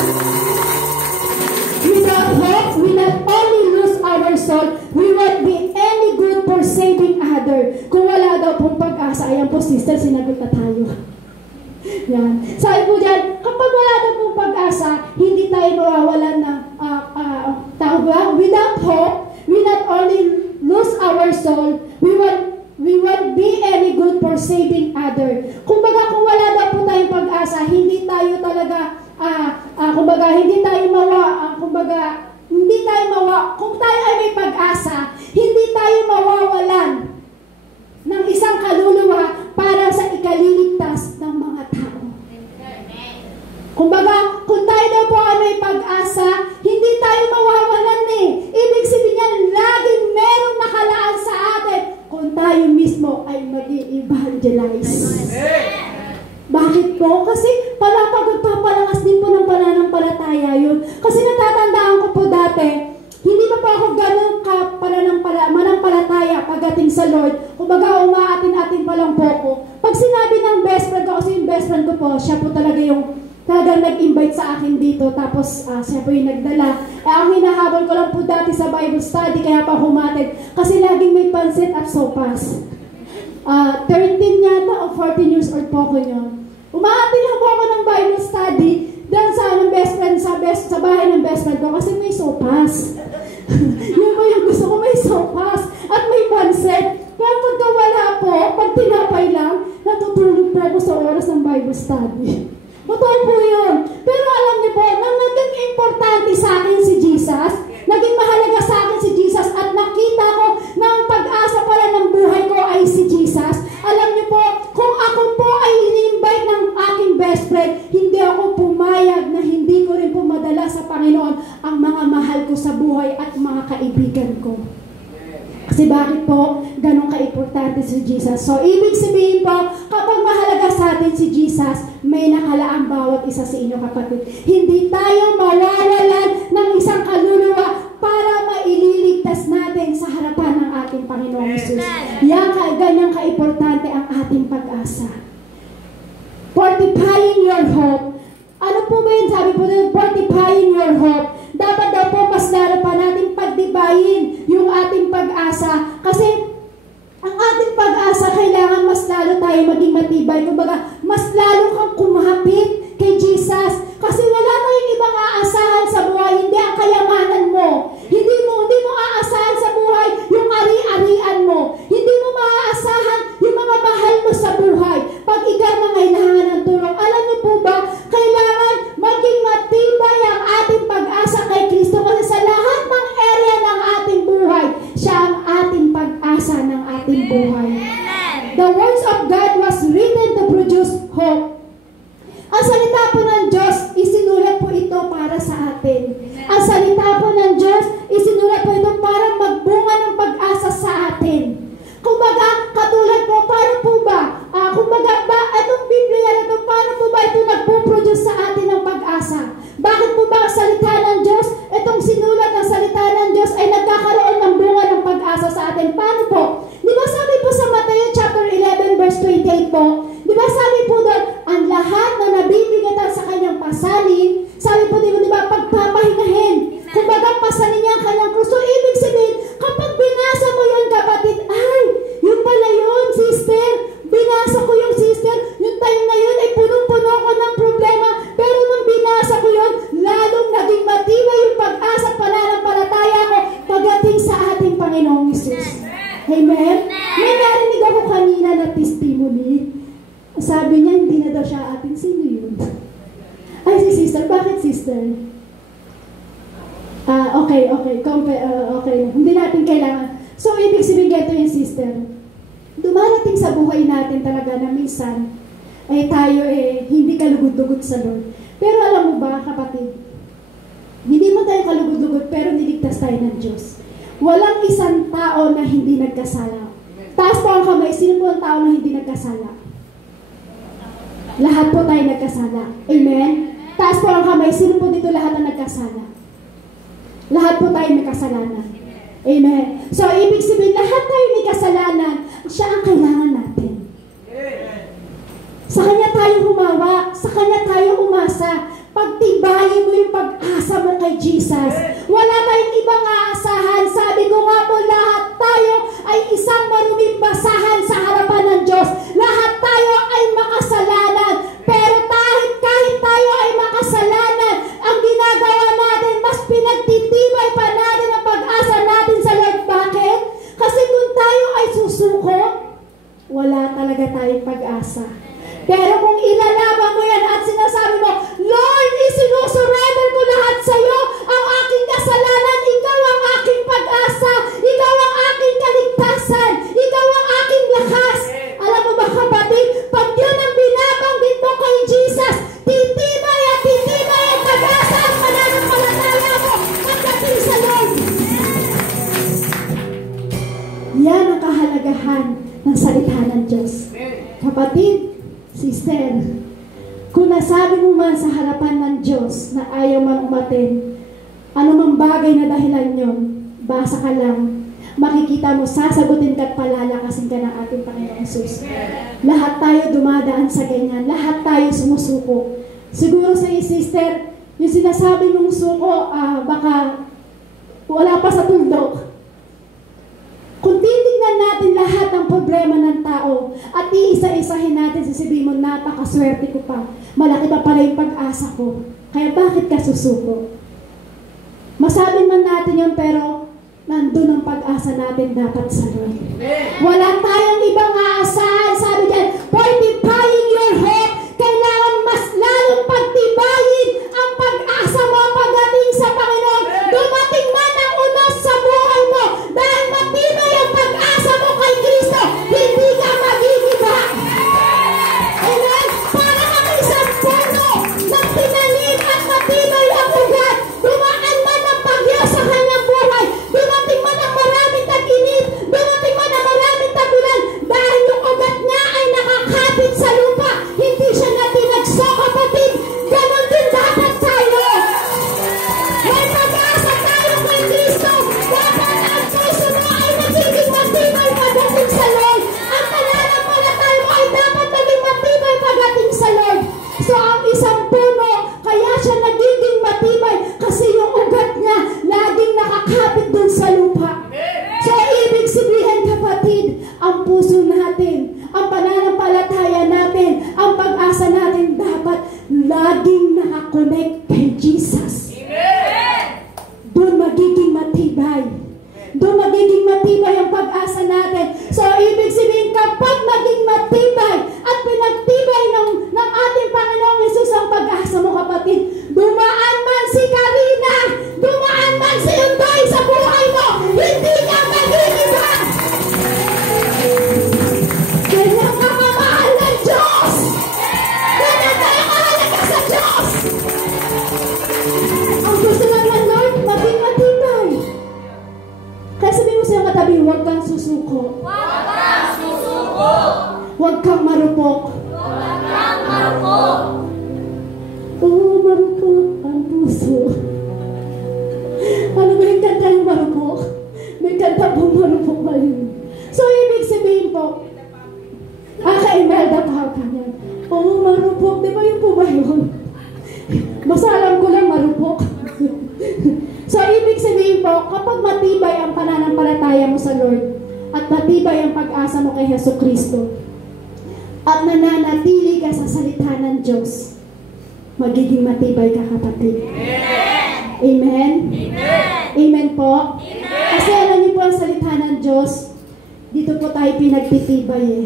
Without hope, we not only lose our soul, we won't be any good for saving other. Kung wala daw pong pag-asa, ayan po sister, sinagot na tayo. Yan. Sabi po dyan, kapag wala daw pong pag-asa, hindi tayo mawawalan ng without hope, we not only lose our soul, we won't be any good for saving other. Kumbaga, kung wala daw po tayong pag-asa, hindi tayo talaga, kung tayo ay may pag-asa, hindi tayo mawawalan ng isang kaluluwa para sa ikaliligtas ng mga tao. Kumbaga, kung tayo daw po ay may pag-asa, hindi tayo mawawalan eh. Ibig sabihin niyan, laging merong nakalaan sa atin kung tayo mismo ay mag-i-evangelize. Bakit po? Kasi pagpapalakas din po ng pananampalataya yun. Kasi natatandaan ko po dati, hindi pa po ako ganun manampalataya pagdating sa Lord. Kumbaga, umaatin-atin pa lang po ako. Pag sinabi ng best friend ko, kasi yung best friend ko po, siya po talagang nag-invite sa akin dito, tapos siya po yung nagdala. Ang hinahabol ko lang po dati sa Bible study, kaya pa humatid. Kasi laging may pansit at sopas. 13 yata o 14 years old po ako nyo. Umaatin lang po ako ng Bible study dahil sa bahay ng best friend ko kasi may sopas. Yun po yung gusto ko, may sopas at may pansit. Pero pagka wala po, pag tinapay lang, natutulog po ako sa oras ng Bible study. Totoo po yun. Pero alam niyo po, nang naging importante sa akin si Jesus, naging mahalaga sa akin si Jesus at nakita ko na ang pag-asa pala ng buhay ko ay si Jesus. Alam niyo po, kung ako po ay ini-invite ng aking best friend, hindi ako importante si Jesus. So, ibig sabihin po, kapag mahalaga sa atin si Jesus, may nakalaang bawat isa sa inyo, kapatid. Hindi tayo mawawalan ng isang kaluluwa para maililigtas natin sa harapan ng ating Panginoong Jesus. Yan, ganyan ka-importante ang ating pag-asa. Fortifying your hope. Ano po ba yun? Sabi po doon, fortifying your hope. Dapat daw po mas lalo pa natin pagdibayin yung ating pag-asa. Kasi ang ating pag-asa, kailangan mas lalo tayo maging matibay. Kumbaga, mas lalo kang kumapit kay Jesus. Kasi wala tayong ibang aasahan sa buhay, hindi ang kayamanan mo. Hindi mo aasahan sa buhay yung ari-arian mo. Hindi mo maaasahan yung mga mahal mo sa buhay. Pag ikaw nangailangan ng tulong, alam niyo po ba, kailangan maging matibay ang ating pag-asa kay Kristo. Kasi sa lahat ng area ng ating buhay, siya ang ating pag-asa ng ating buhay. The words of God was written to produce hope. Ang salita po ng Diyos, isinulat po ito para sa atin. Ang salita po ng Diyos, isinulat po ito para magbunga ng pag-asa sa atin. Kumbaga, katulad po, paano po ba? Kumbaga, itong Biblia na ito, paano po ba ito nagpo-produce sa atin ng pag-asa? Bakit po ba ang salita ng Diyos, itong sinulat ng salita ng Diyos ay nagkakaroon ng bunga ng pag-asa sa atin? Paano po? Di ba sabi po sa Matthew chapter 11 verse 28 po, di ba sabi po doon, ang lahat na nabibigatan sa kanyang pasalin, sabi po di ba, pagpapahingahin. Kumbaga, pasalin niya ang kanyang krus. So, ibig sabihin, kapag binasa mo yun, kapatid, ay, yun pala yun, sister. Binasa ko yung sister. Yung time na yun ay punong-puno ko ng problema. Pero nung binasa ko yun, lalong naging matibay yung pag-asa at pananampalataya ko pagdating sa ating Panginoong Jesus. Amen? May narinig ako kanina na testimony. Sabi niya, hindi na daw siya ating sino yun. Ay, si sister. Bakit sister? Okay. Okay. Hindi natin kailangan. So, ibig sabihin ito yung sister. Dumarating sa buhay natin talaga na minsan, ay tayo hindi kalugod-lugod sa Lord. Pero alam mo ba, kapatid, hindi mo tayo kalugod-lugod, pero niligtas tayo ng Diyos. Walang isang tao na hindi nagkasala. Taas po ang kamay, sino po ang tao na hindi nagkasala? Lahat po tayo nagkasala. Amen? Taas po ang kamay, sino po dito lahat ang nagkasala? Lahat po tayo may kasalanan. Amen. So, ibig sabihin, lahat tayo may kasalanan. Siya ang kailangan natin. Sa Kanya tayo humawa. Sa Kanya tayo umasa. Pagtibayin mo yung pag-asa mo kay Jesus. Wala tayong ibang aasahan. Sabi ko nga po, lahat tayo ay isang maruming basahan sa harapan ng Diyos. Lahat tayo ay makasalanan. Pero kahit tayo ay makasalanan, ang ginagawa natin, mas pinagtitibay pa natin ang pag-asa natin sa Lord. Bakit? Kasi kung tayo ay susuko, wala talaga tayong pag-asa. Pero kung ilalaban mo yan at sinasabi mo, Lord, isinusurrender ko lahat sa iyo, ang aking kasalanan, ikaw ang aking pag-asa, ikaw ang aking kaligtasan, ikaw ang aking lakas. Alam mo ba, kapatid, pag yun ang binabanggit mo kay Jesus, titibay ang pag-asa at pananampalataya mo pagdating sa Lord. Yan ang kahalagahan ng salita ng Diyos. Kapatid, sister, kung nasabi mo man sa harapan ng Diyos na ayaw man umaten, anumang bagay na dahilan yun, basa ka lang, makikita mo, sasagutin ka at palalakasin ka ng ating Panginoong Jesus. Lahat tayo dumadaan sa ganyan, lahat tayo sumusuko. Siguro sa sister, yung sinasabi mong suko, baka wala pa sa tuldok. Kung titignan natin lahat ng problema ng tao at iisa-isahin natin, sasabihin mo, napakaswerte ko pa. Malaki pa pala yung pag-asa ko. Kaya bakit ka susuko? Masabi man natin yun, pero nandun ang pag-asa natin dapat sa Lord. Wala tayong ibang aasahan. Sabi diyan, fortifying your hope. Kailangan mas lalong pagtibayin ang pag-asa mo pagdating sa Panginoon. Dumating man ang unos sa buhay mo dahil matibay ang pag-asa mo kay Kristo, hindi ka magigiba. Amen? Para kang isang puno na tinanim at matibay ang ugat. Dumaan man ang bagyo sa kanyang buhay. Dumating man ang maraming tag-init. Dumating man ang maraming tag-ulan. matibay at pinagtibay ng ating Panginoong Hesus ang pag-asa mo, kapatid. Dumaan man si Karina, dumaan man si Undoy sa buhay mo, hindi ka mag-iiba. Ganyan ka kamahal ng Diyos. Ganyan tayo kahalaga sa Diyos. Ang gusto lang ng Lord, maging matibay. Kaya sabihin mo sa'yo katabi, huwag kang susuko. Huwag kang susuko. Huwag kang marupok. Huwag kang marupok. Oo, marupok ang puso. Ano ba yung kanta yung marupok? May kanta po marupok ba yun? So, ibig sabihin po, kay Imelda Papa niyan. Oo, marupok. Di ba yun po ba yun? Basta alam ko lang marupok. So, ibig sabihin po, kapag matibay ang pananampalataya mo sa Lord, at matibay ang pag-asa mo kay Hesus Kristo, at nananatili ka sa salita ng Diyos, magiging matibay ka, kapatid. Amen. Amen? Amen. Amen po? Amen. Kasi alam niyo po ang salita ng Diyos, dito po tayo pinagtitibay eh.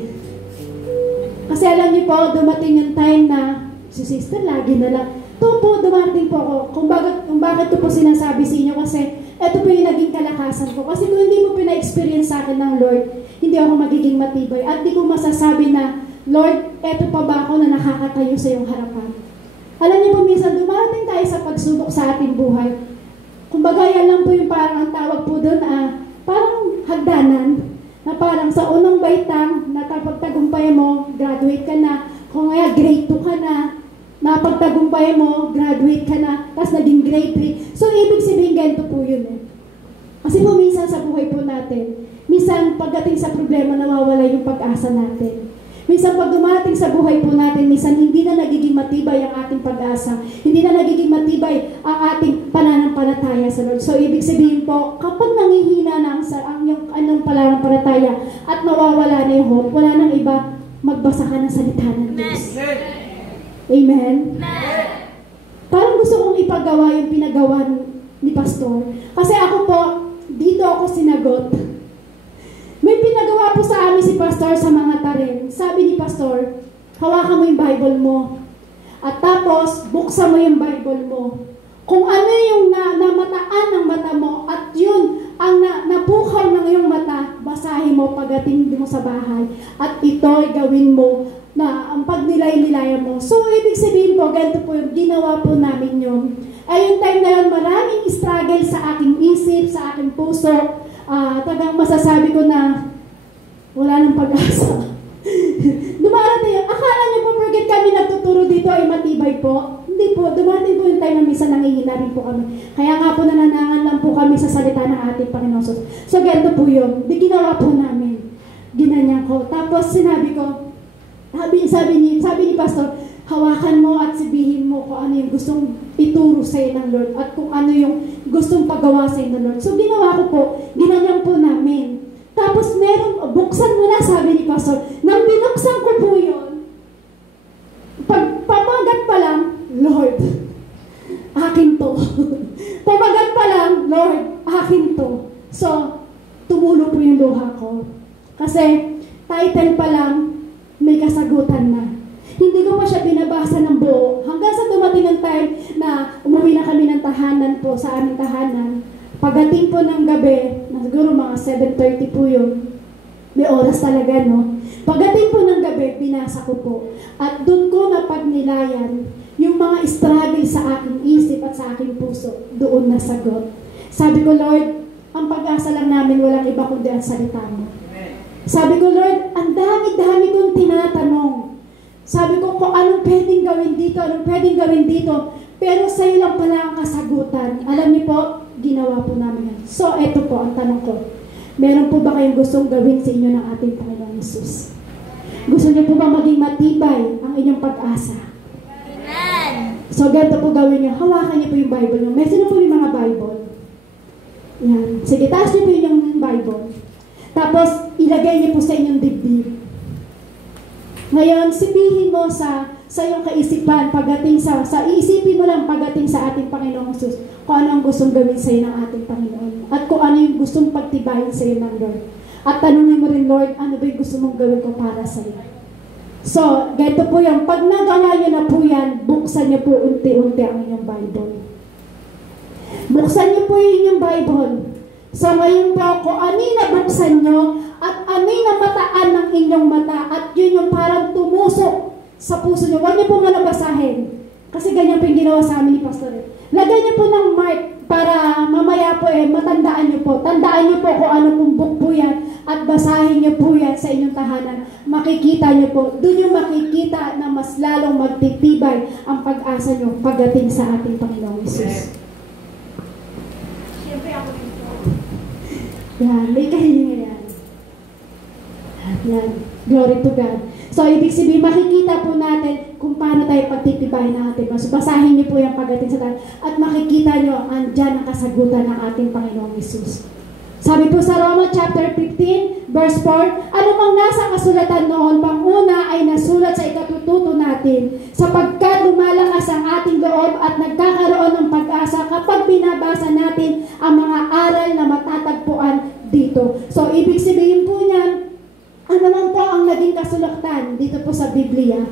Kasi alam niyo po, dumating yung time na, si sister, lagi na lang, ito po, dumating po ako. Kung bakit ko po sinasabi sa inyo, kasi ito po yung naging kalakasan ko. Kasi kung hindi mo pina-experience sa akin ng Lord, hindi ako magiging matibay. At di ko masasabi na, Lord, eto pa ba ako na nakakatayo sa iyong harapan? Alam niyo po, minsan dumarating tayo sa pagsubok sa ating buhay. Kumbaga, yan lang po yung parang ang tawag po doon, parang hagdanan, na parang sa unang baitang, napagtagumpay mo, graduate ka na. Kung kaya grade 2 ka na, napagtagumpay mo, graduate ka na, tapos naging grade 3. So, ibig sabihin, ganito po yun eh. Kasi po, minsan sa buhay po natin, minsan pagdating sa problema, nawawala yung pag-asa natin. Minsan pag dumating sa buhay po natin, minsan hindi na nagiging matibay ang ating pag-asa. Hindi na nagiging matibay ang ating pananampalataya sa Lord. So, ibig sabihin po, kapag nangihina na ang anong pananampalataya at nawawala na yung hope, wala nang iba, magbasa ka ng salita ng Diyos. Amen? Parang gusto kong ipagawa yung pinagawa ni Pastor. Kasi ako po, dito ako sinagot. May pinagawa po sa amin si Pastor sa mga tarin. Sabi ni Pastor, hawakan mo yung Bible mo. At tapos, buksan mo yung Bible mo. Kung ano yung namataan ng mata mo at yun ang napukaw ng iyong mata, basahin mo pagdating mo sa bahay. At ito ay gawin mo na ang pagnilay-nilayan mo. So, ibig sabihin po, ganito po yung ginawa po namin yun. Ay yung time na yun, maraming struggle sa aking isip, sa aking puso. Tagang masasabi ko na wala nang pag-asa. Dumarating yun. Akala niyo po, forget kami nagtuturo dito ay matibay po. Hindi po, dumating po yung time na minsan nangihina rin po kami. Kaya nga po nananangan lang po kami sa salita ng ating Panginoon. So, ganito po yun. Di ginawa po namin. Ginanyan ko. Tapos sinabi ko, sabi ni Pastor, hawakan mo at sabihin mo kung ano yung gustong ituro sa'yo ng Lord at kung ano yung gustong paggawa sa'yo ng Lord. So, ginawa ko po, ginanyan po namin. Tapos, buksan mo na, sabi ni Pastor. Nang binuksan ko po yun, pamagat pa lang, Lord, akin to. Pamagat pa lang, Lord, akin to. So, tumulo po yung luha ko. Kasi, title pa lang, may kasagutan na. Hindi ko pa siya binabasa ng buo. Hanggang sa dumating ang time na umuwi na kami ng tahanan po, sa aming tahanan. Pagdating po ng gabi, na siguro mga 7:30 po yun. May oras talaga, no? Pagdating po ng gabi, binasa ko po. At doon ko napagnilayan yung mga struggle sa aking isip at sa aking puso. Doon nasagot. Sabi ko, Lord, ang pag-asa lang namin walang iba kundi ang salita mo. Sabi ko, Lord, ang dami-dami kong tinatanong. Sabi ko, kung anong pwedeng gawin dito, anong pwedeng gawin dito. Pero sa'yo lang pala ang kasagutan. Alam niyo po, ginawa po namin yan. So, eto po ang tanong ko. Meron po ba kayong gustong gawin sa inyo ng ating Panginoong Hesus? Gusto niyo po ba maging matibay ang inyong pag-asa? Amen. So, ganito po gawin niyo. Hawakan niyo po yung Bible niyo. Meron po yung mga Bible. Yan. Sige, taas niyo po yung Bible. Tapos, ilagay niyo po sa inyong dibdib. Ngayon, sabihin mo sa iyong kaisipan pagdating iisipin mo lang pagdating sa ating Panginoong Hesus kung ano ang gustong gawin sa iyo ng ating Panginoon at kung ano yung gustong pagtibayin sa iyo ng Lord. At tanungin mo rin, Lord, ano ba yung gusto mong gawin ko para sa iyo? So, ganito po yung, pag nagawa niyo na po yan, buksan niyo po unti-unti ang inyong Bible. Buksan niyo po yung inyong Bible. So, ngayon po, kung ano yung nabuksan niyo, at ano yung namataan ng inyong mata, at yun yung parang tumusok sa puso niyo. Huwag niyo po nga nabasahin. Kasi ganyan po yung ginawa sa amin ni Pastor. Lagyan niyo po ng mark para mamaya po matandaan niyo po. Tandaan niyo po kung ano pong book po yan at basahin niyo po yan sa inyong tahanan. Makikita niyo po. Doon yung makikita na mas lalong magtitibay ang pag-asa niyo pagdating sa ating Panginoong Hesus. Siyempre ako rin po. Yan, may kahilinga yan. Yan. Glory to God. So, ibig sabihin, makikita po natin kung paano tayo pagtitibay ng ating Panginoon. So, basahin niyo po yung pagdating sa tayo. At makikita niyo, andyan ang kasagutan ng ating Panginoong Hesus. Sabi po sa Roma chapter 15, verse 4, ano mang nasa kasulatan noon, panguna ay nasulat sa ikatututo natin, sapagkat lumalakas ang ating loob at nagkakaroon ng pag-asa kapag binabasa natin ang mga aral na matatagpuan dito. So, ibig sabihin po niyan, ano man po ang naging kasulatan dito po sa Biblia,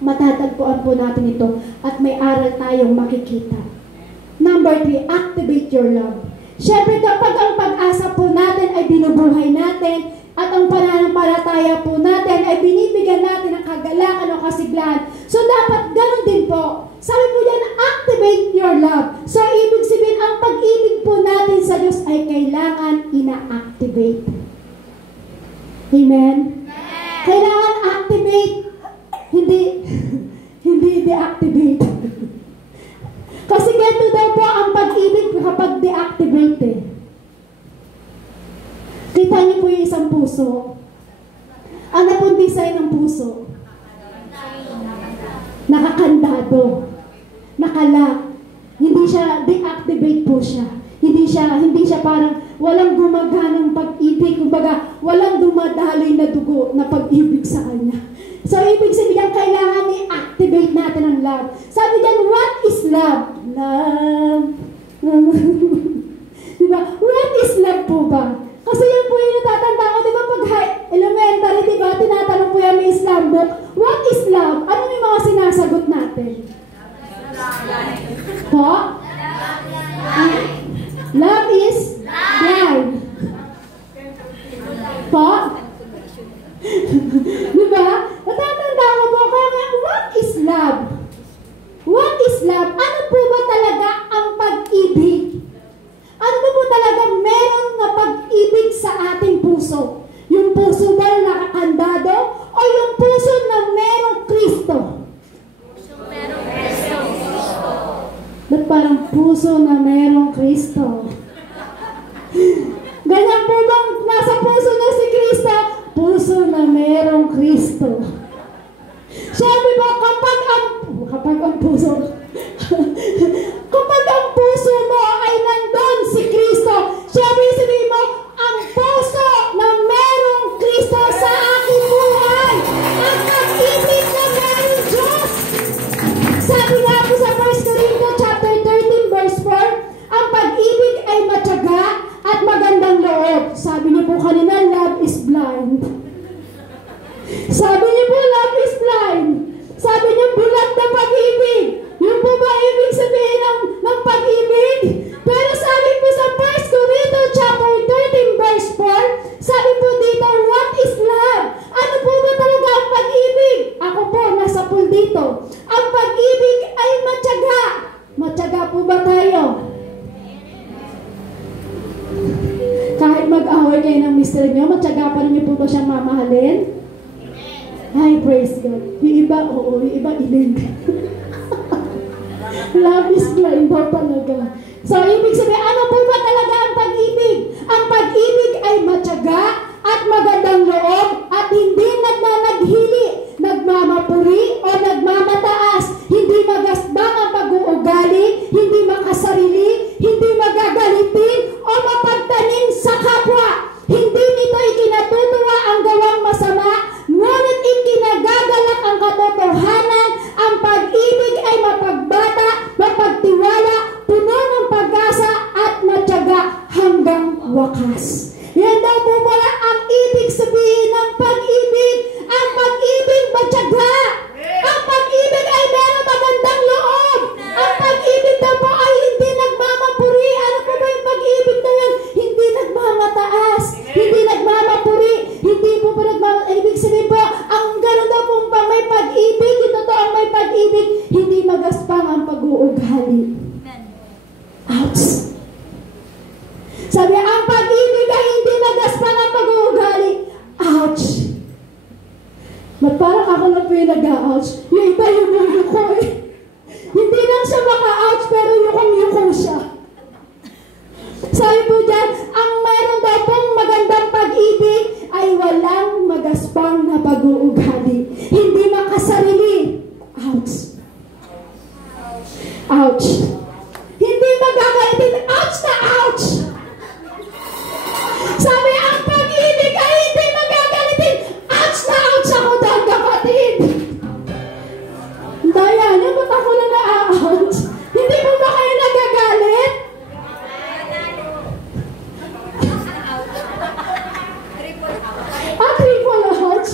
matatagpuan po natin ito at may aral tayong makikita. Number 3, activate your love. Siyempre kapag ang pag-asa po natin ay binubuhay natin at ang pananampalataya po natin ay binibigyan natin ng kagalakan o kasiglahan. So dapat ganun din po. Sabi po yan, activate your love. So ibig sabihin, ang pag-ibig po natin sa Diyos ay kailangan ina-activate. Amen? Kailangan activate, hindi deactivate. Kasi ganito daw po ang pag-ibig kapag deactivate eh. Kita niyo po yung isang puso. Ano pong design ng puso? Nakakandado. Nakalock. Hindi siya, deactivate po siya. Hindi siya parang walang gumaganang pag-ibig, kumbaga walang dumadaloy na dugo na pag-ibig sa kanya. So, ibig sabihin, kailangan i-activate natin ang love. Sabi diyan, what is love? Love. Diba? What is love po ba? Kasi yan po yung natatanda ko, diba, pag elementary, diba, tinatanong po yan may Islam book, what is love? Ano yung mga sinasagot natin? Po? Love is blind. Po? Diba? Natatanda ko po, kaya what is love? What is love? Ano po ba talaga ang pag-ibig? Ano po talaga meron na pag-ibig sa ating puso? Yung puso ba na nakakandado? O yung puso na merong Kristo? Merong Kristo. Ba't parang puso na merong Kristo? Ganyan po bang nasa puso niya si Kristo? Puso na merong Kristo. Sabi po, kapag ang puso mo ay nandun si Kristo, sabihin mo, ang puso na merong Kristo sa aking buhay, ang pag-ibig na merong Diyos. Sabi nga po sa 1 Corinthians chapter 13 verse 4, ang pag-ibig ay matyaga at magandang loob. Sabi niyo po kanina, love is blind. Sabi niyo po, love is blind. Sabi niyo, bulag na pag-ibig. Yun po ba ibig sabihin ng pag-ibig? Pero sabi po sa 1 Corinthians chapter 13 verse 4, sabi po dito, what is love? Ano po ba talaga ang pag-ibig? Ako po, nasa pool dito. Ang pag-ibig ay matyaga. Matyaga po ba tayo? Kahit mag-away kayo ng mister niyo, matyaga pa rin niyo po ba siyang mamahalin? Ay, praise God. Yung iba, oo. Yung iba, ilig. Love is blind daw talaga. So, ibig sabihin, ano po ba talaga ang pag-ibig? Ang pag-ibig ay matyaga at magandang loob at hindi nagnanaghili, nagmamapuri o nagmamataas, hindi magasbang ang pag-uugali, hindi makasarili, hindi magagalitin o mapagtanim sa kapwa. Hindi nito ikinatutuwa ang gawang masama, ngunit ikinagagalak ang katotohanan. Ang pag-ibig ay mapagbata, mapagtiwala, puno ng pag-asa at matyaga. At parang ako lang po yung nag-ouch. Yung iba yung yuko eh. Hindi lang siya maka-ouch, pero yukong-yuko siya. Sabi po dyan, ang mayroon daw pong magandang pag-ibig ay walang magaspang na pag-uugali. Hindi makasarili. Ouch. Ouch. Hindi magagalitin. Ouch na ouch. Sabi, ang pag-ibig ay hindi magagalitin. Ouch na ouch ako dahil kapatid. Diana, ba't ako na na-ouch? Hindi mo ba kayo nagagalit? Triple ouch.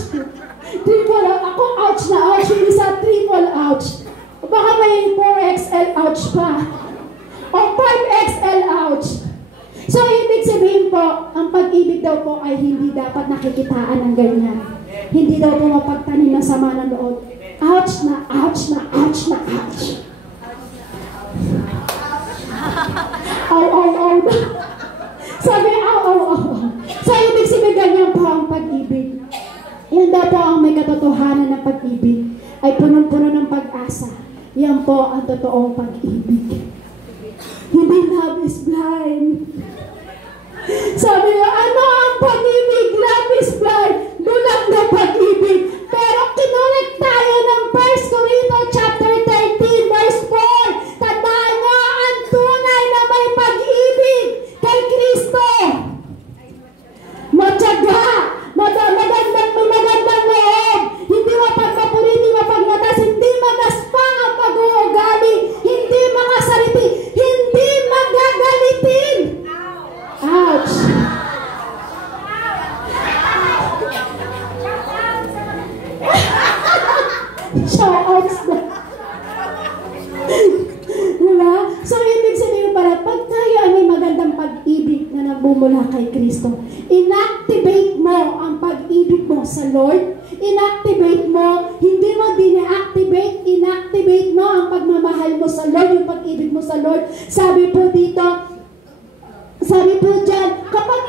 Triple ouch. Ako ouch na ouch. Yung isa triple ouch. Baka may 4XL ouch pa. O 5XL ouch. So, ibig sabihin po, ang pag-ibig daw po ay hindi dapat nakikitaan ng ganyan. Hindi daw po mapagtanim ng sama ng loob. Ouch na ouch na ouch na ouch. Ow, ow, ow. Sabi, ow, ow, ow. So, ibig sabihin ganyan po ang pag-ibig. Yan daw po ang may katotohanan ng pag-ibig. Ay punong-puno ng pag-asa. Yan po ang totoong pag-ibig. Hindi love is blind. Sabi niyo, ano ang pag-ibig? Love is blind. Dulang na pag-ibig. Pero kinonect tayo ng 1 Corinthians chapter 13 verse 4. Tandaan niyo, ang tunay na may pag-ibig kay Kristo. Matyaga. Magandang loob. Hindi mapagpapuri, hindi mapagmatas, hindi magaspang ang pag-uugali, hindi makasariti, hindi magagalitin. Ouch! Shout-outs na. Diba? So, ibig sabihin pala, pag tayo ay may magandang pag-ibig na nabumula kay Kristo, inactivate mo ang pag-ibig mo sa Lord, inactivate mo, hindi mo dine-activate, inactivate mo ang pagmamahal mo sa Lord, yung pag-ibig mo sa Lord. Sabi po dito, sabi po dyan, kapag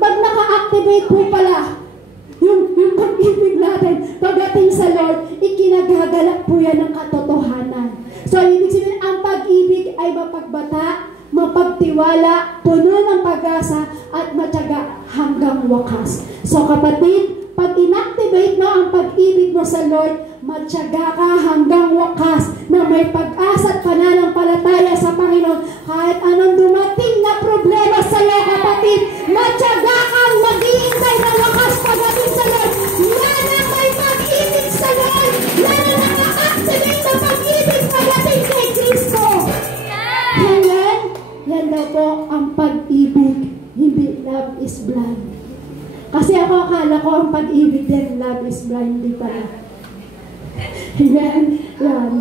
naka-activate po pala, yung pag-ibig natin, pagdating sa Lord, ikinagagalak po yan ng katotohanan. So, ibig sabihin, ang pag-ibig ay mapagbata, mapagtiwala, puno ng pag-asa, at matyaga hanggang wakas. So, kapatid, pag inactivate mo ang pag-ibig mo sa Lord, matyaga ka hanggang wakas na may pag-asa at pananampalataya sa Panginoon. Kahit anong dumating na problema sa iyo, kapatid, matyaga kang maghihintay na wakas pagdating sa Lord. Yan ang may pag-ibig sa Lord. Yan ang naka-activate na pag-ibig pagdating kay Kristo. Amen? Yan daw po ang pag-ibig. Hindi love is blind. Kasi ako akala ko ang pag-ibig din, love is blind. Hindi pala. Amen? Yan.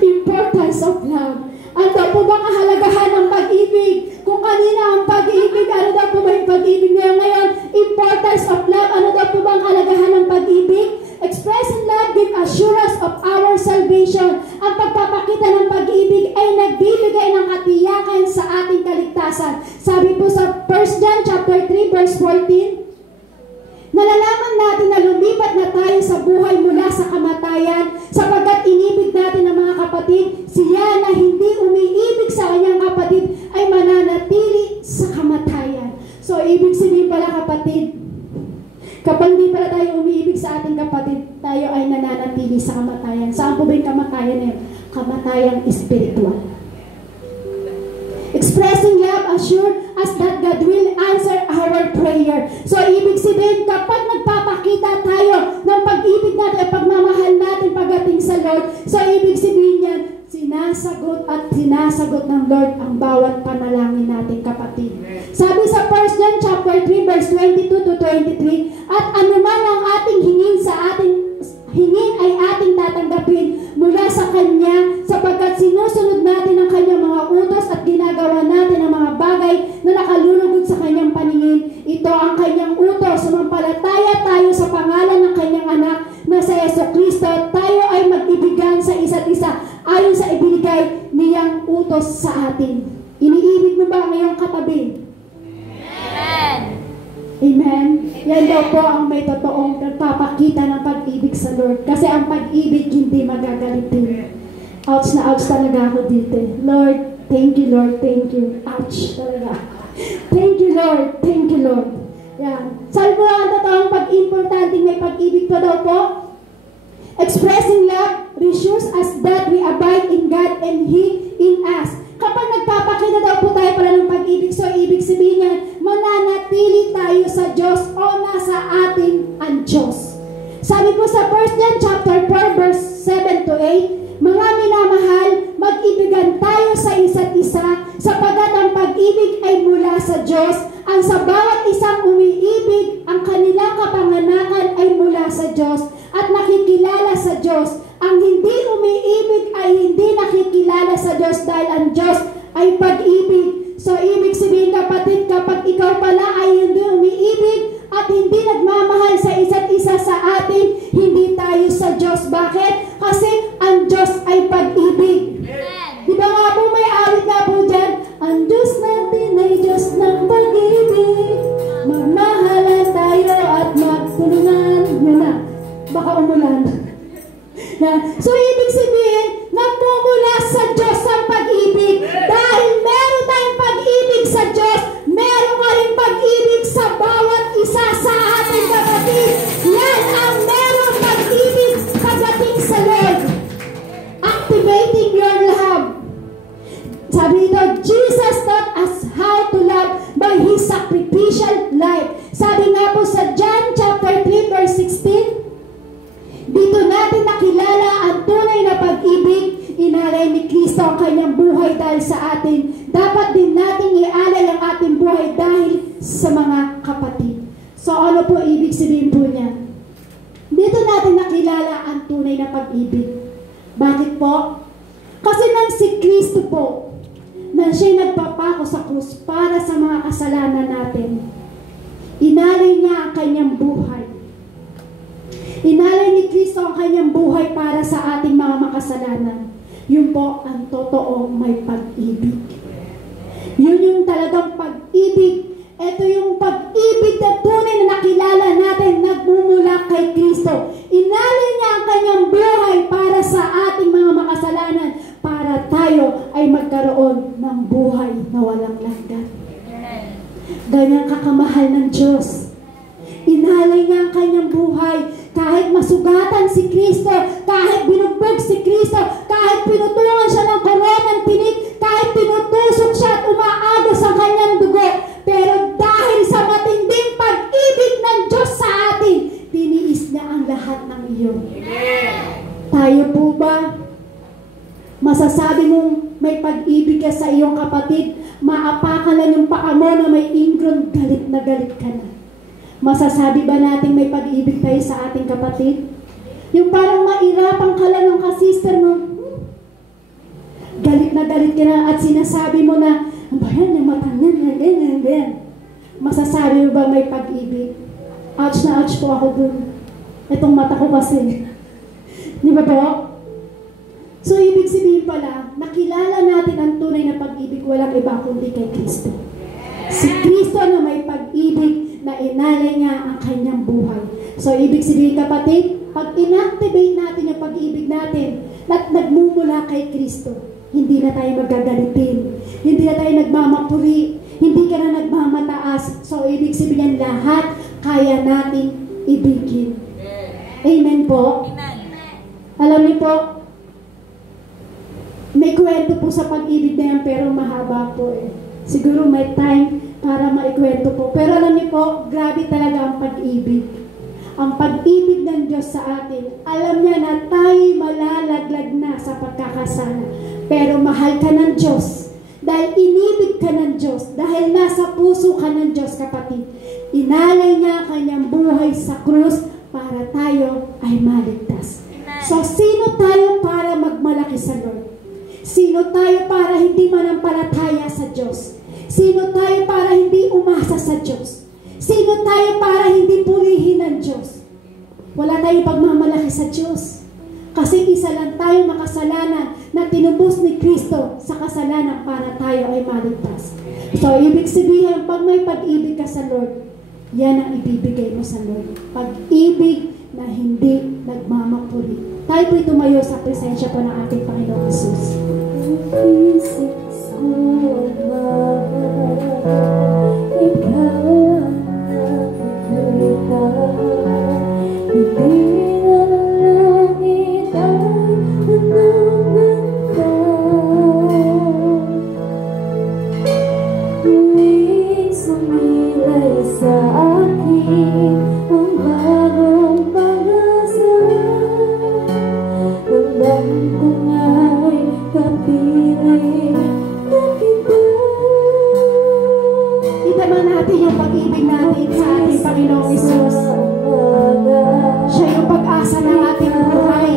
Importance of love. Ano daw po bang kahalagahan ng pag-ibig? Kung kanina ang pag-ibig, ano daw po ba yung pag-ibig ngayon? Importance of love. Ano daw po bang kahalagahan ng pag-ibig? Expressing love give assurance of our salvation. Ang pagpapakita ng pag-ibig ay nagbibigay ng katiyakan sa ating kaligtasan. Sabi po sa 1 John chapter 3 verse 14, nalalaman natin na lumipat na tayo sa buhay mula sa kamatayan sapagkat inibig natin ang mga kapatid. Siya na hindi umiibig sa kanyang kapatid ay mananatili sa kamatayan. So, ibig sabihin pala kapatid, kapag hindi pala tayo umiibig sa ating kapatid, tayo ay nananatili sa kamatayan. Saan po ba yung kamatayan na yun? Kamatayang spiritual. Expressing love assure us that God will answer our prayer. So, ibig sabihin, kapag nagpapakita tayo ng pag-ibig natin at pagmamahal natin pagdating sa Lord, so ibig sabihin yan, sinasagot at sinasagot ng Lord ang bawat panalangin natin, kapatid. Sabi sa 1 John chapter 3 verse 22 to 23, at anuman ang ating hingin ay ating tatanggapin mula sa Kanya sapagkat sinusunod natin ang Kanyang mga utos at ginagawa natin ang mga bagay na nakalulugod sa Kanyang paningin. Ito ang Kanyang utos, sumampalataya tayo sa pangalan ng Kanyang anak na sa Jesucristo. Tayo ay mag-ibigan sa isa't isa ayon sa ibinigay niyang utos sa atin. Iniibig mo ba ang iyong katabi? Amen. Amen? Yan daw po ang may totoong nagpapakita ng pag-ibig sa Lord. Kasi ang pag-ibig hindi magagalitin. Ouch na ouch talaga ako dito. Lord, thank you, Lord, thank you. Ouch talaga. Thank you, Lord, thank you, Lord. Yan. Sabi po ang totoong pag-importanting may pag-ibig pa daw po. Expressing love reassures us that we abide in God and He in us. Kapag nagpapakita daw po tayo pala ng pag-ibig, so ibig sabihin niya, mananatili tayo sa Diyos o nasa atin ang Diyos. Sabi po sa 1 John chapter 4 verse 7 to 8, mga minamahal, mag-ibigan tayo sa isa't isa, sapagkat ang pag-ibig ay mula sa Diyos. Ang sa bawat isang umiibig, ang kanilang kapanganakan ay mula sa Diyos at nakikilala sa Diyos. Ang hindi umiibig ay hindi nakikilala sa Diyos dahil ang Diyos ay pag-ibig. So, ibig sabihin kapatid, kapag ikaw pala ay hindi umiibig at hindi nagmamahal sa isa't isa sa atin, hindi tayo sa Diyos. Bakit? Kasi ang Diyos ay pag-ibig. Di ba nga po may awit nga po dyan? Ang Diyos natin ay Diyos ng pag-ibig. Magmahalan tayo at magtulungan. Yun na. Baka umulan. So, ibig sabihin, nagmumula sa Diyos ang pag-ibig. Dahil meron tayong pag-ibig sa Diyos, meron ka rin pag-ibig sa bawat isa sa ating kapatid. Yan ang meron pag-ibig pagdating sa Lord. Activating your love. Sabi ito, Jesus taught us how to love by His sacrificial life. Sabi nga po sa John chapter 3 verse 16, dito natin nakilala ang tunay na pag-ibig. Inalay ni Kristo ang kanyang buhay dahil sa atin. Dapat din natin ialay ang ating buhay dahil sa mga kapatid. So ano po ibig sabihin po niya? Dito natin nakilala ang tunay na pag-ibig. Bakit po? Kasi nang si Kristo po, na siya'y nagpapako sa krus para sa mga kasalanan natin, inalay niya ang kanyang buhay. Inalay ni Kristo ang kanyang buhay para sa ating mga makasalanan. Yun po ang totoo may pag-ibig. Yun yung talagang pag-ibig. Ito yung pag-ibig na tunay na nakilala natin, nagmumula kay Kristo. Inalay niya ang kanyang buhay para sa ating mga makasalanan, para tayo ay magkaroon ng buhay na walang hanggan. Ganyan kakamahal ng Diyos. Inalay niya ang kanyang buhay. Kahit masugatan si Kristo, kahit binugbog si Kristo, kahit pinutungan siya ng koronang tinik, kahit pinutusok siya at umaagos ang kanyang dugo, pero dahil sa matinding pag-ibig ng Diyos sa atin, tiniis niya ang lahat ng iyon. Tayo po ba? Masasabi mong may pag-ibig ka sa iyong kapatid, maapakan lang yung paa mo na may ingrown, galit na galit ka na. Masasabi ba natin may pag-ibig tayo sa ating kapatid? Yung parang mairapan ka lang ng kasister mo, galit na galit ka na at sinasabi mo na, ba yan, yung matang yan, ganyan. Masasabi mo ba may pag-ibig? Ouch na ouch po ako dun. Itong mata ko kasi. Di ba po? So, ibig sabihin pala, nakilala natin ang tunay na pag-ibig, walang iba kundi kay Kristo. Si Kristo na may pag-ibig, na inalay niya ang kanyang buhay. So, ibig sabihin kapatid, pag inactivate natin yung pag-ibig natin at nagmumula kay Kristo, hindi na tayo magagalitin, hindi na tayo nagmamapuri, hindi ka na nagmamataas. So, ibig sabihin lahat kaya nating ibigin. Amen po? Alam niyo po, may kwento po sa pag-ibig na yan, pero mahaba po eh. Siguro may time para maikwento po. Pero alam niyo po, grabe talaga ang pag-ibig. Ang pag-ibig ng Diyos sa atin. Alam niya na tayo malalaglag na sa pagkakasala. Pero mahal ka ng Diyos. Dahil inibig ka ng Diyos. Dahil nasa puso ka ng Diyos, kapatid. Inalay niya ang kanyang buhay sa krus para tayo ay maligtas. So, sino tayo para magmalaki sa Lord? Sino tayo para hindi manampalataya sa Diyos? Sino tayo para hindi umasa sa Diyos? Sino tayo para hindi purihin ng Diyos? Wala tayong pagmamalaki sa Diyos. Kasi isa lang tayo makasalanan na tinubos ni Kristo sa kasalanan para tayo ay maligtas. So, ibig sabihin, pag may pag-ibig ka sa Lord, yan ang ibibigay mo sa Lord. Pag-ibig na hindi nagmamapuri. Tayo po'y tumayo sa presensya po ng ating Panginoong Jesus. Itaman natin yung pag-ibig natin sa ating Panginoong Jesus. Siya yung pag-asa ng ating buhay.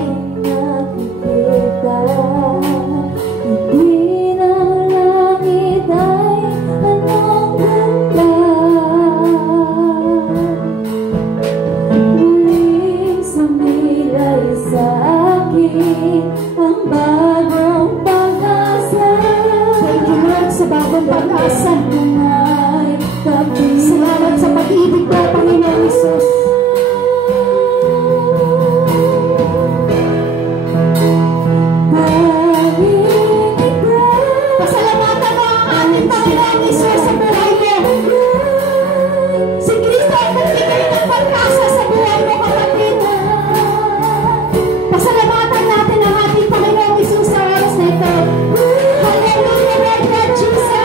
Thank you, Lord, sa bagong pag-asa. Salamat sa pag-ibig mo, Panginoong Jesus. Pasalamatan mo ang ating Panginoong Jesus sa buhay mo. Si Kristo ang nagbigay ng pag-asa sa buhay mo, kapatid. Pasalamatan natin ang ating Panginoong Jesus sa oras na ito. Hallelujah, Lord God Jesus.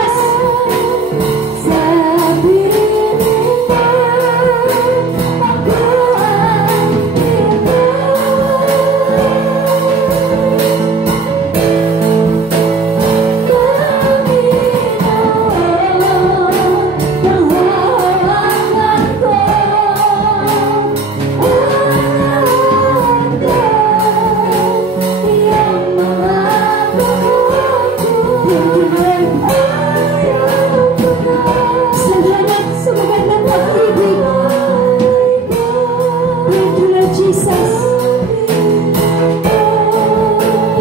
Salamat sa magandang pag-ibig. Thank you, Lord Jesus.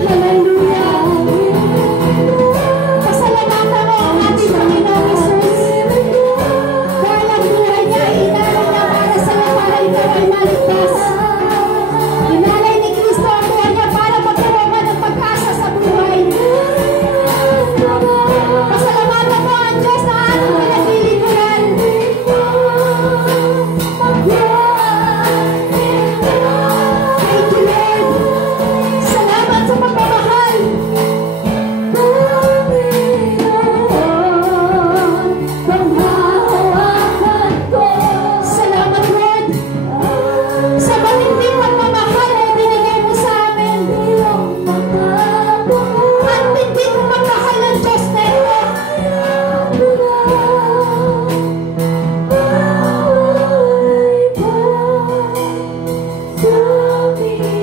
Hallelujah. Pasalamatan mo ang ating Panginoong Jesus. Dahil ang buhay niya, inalay niya para sa iyo, para ikaw ay maligtas. Inalay ni Kristo ang buhay niya para magkaroon ka ng pag-asa sa buhay. Pasalamatan mo ang Diyos na ating pinaglilingkuran. Thank you, Lord. Salamat sa pagmamahal. Salamat, Lord, sa matinding pagmamahal na ibinigay mo sa amin. Ang tinding pagmamahal ng Diyos na ito.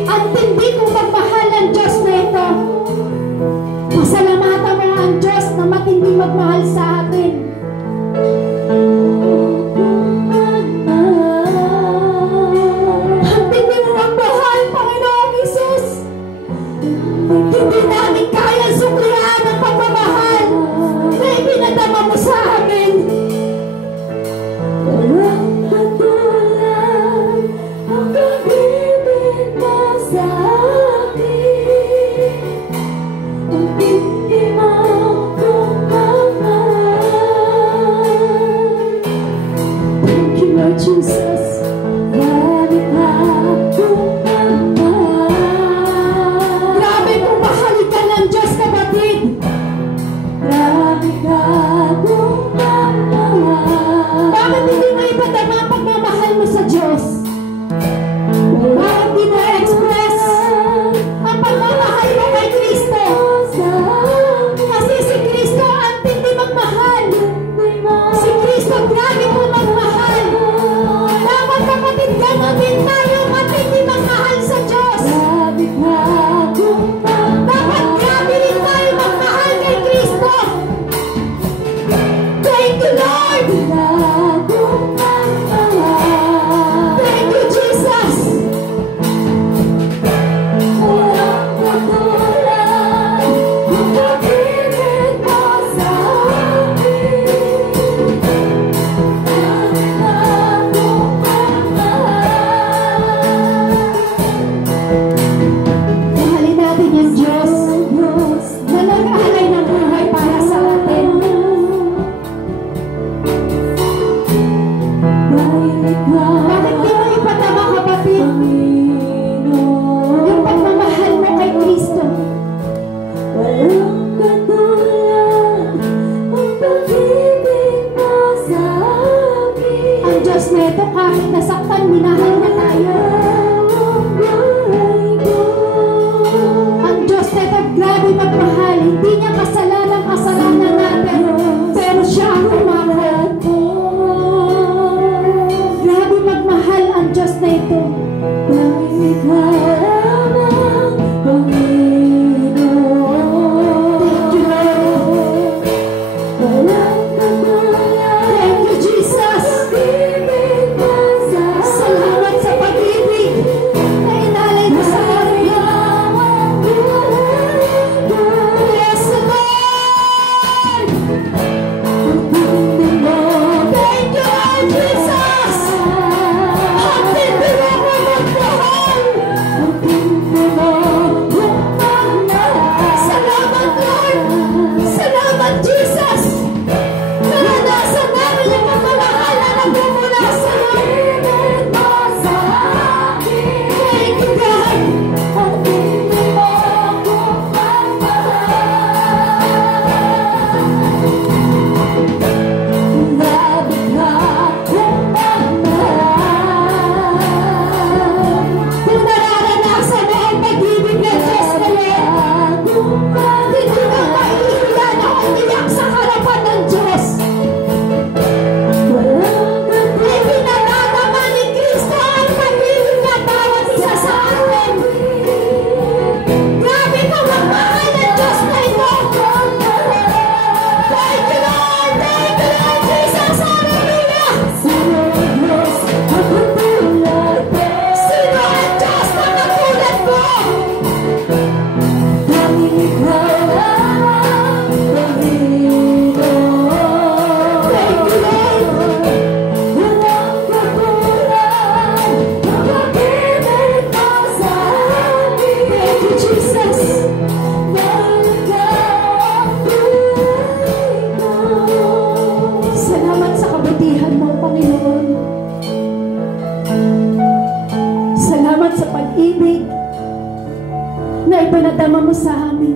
Ang tinding pagmamahal ng Diyos na ito. Pasalamatan mo ang Diyos na matinding magmahal sa atin. Ang tinding magmahal, Panginoong Jesus. Hindi namin kaya suklihan ang pagmamahal na ipinadama mo sa amin. Walang katulad ang pag-ibig mo sa akin. Ang tindi mo kung mahal. Thank you, Lord Jesus. Grabe kung mahalik ka ng Diyos, kapatid. Bakit hindi mo ipadama ang pagmamahal mo sa Diyos? Bakit hindi mo express ang pagmamahal mo kay Kristo? Kasi si Kristo ang tindi magmahal. Si Kristo grabe po magmahal. Dapat, kapatid, gano'n din tayo matindi magmahal sa Diyos. Dapat grabe rin tayo magmahal kay Kristo. Thank you, Lord. Bakit di mo ipatama, kapatid? Yung pagmamahal mo kay Kristo. Walang katulad ang pag-ibig mo sa akin. Ang Diyos neto, kahit nasaktan, minahal na tayo. Ang Diyos neto, grabe magmahal. Hindi niya kasalanan natin, pero siya ang umawat. Grabe magmahal ang Diyos neto. Ipinadama mo sa amin.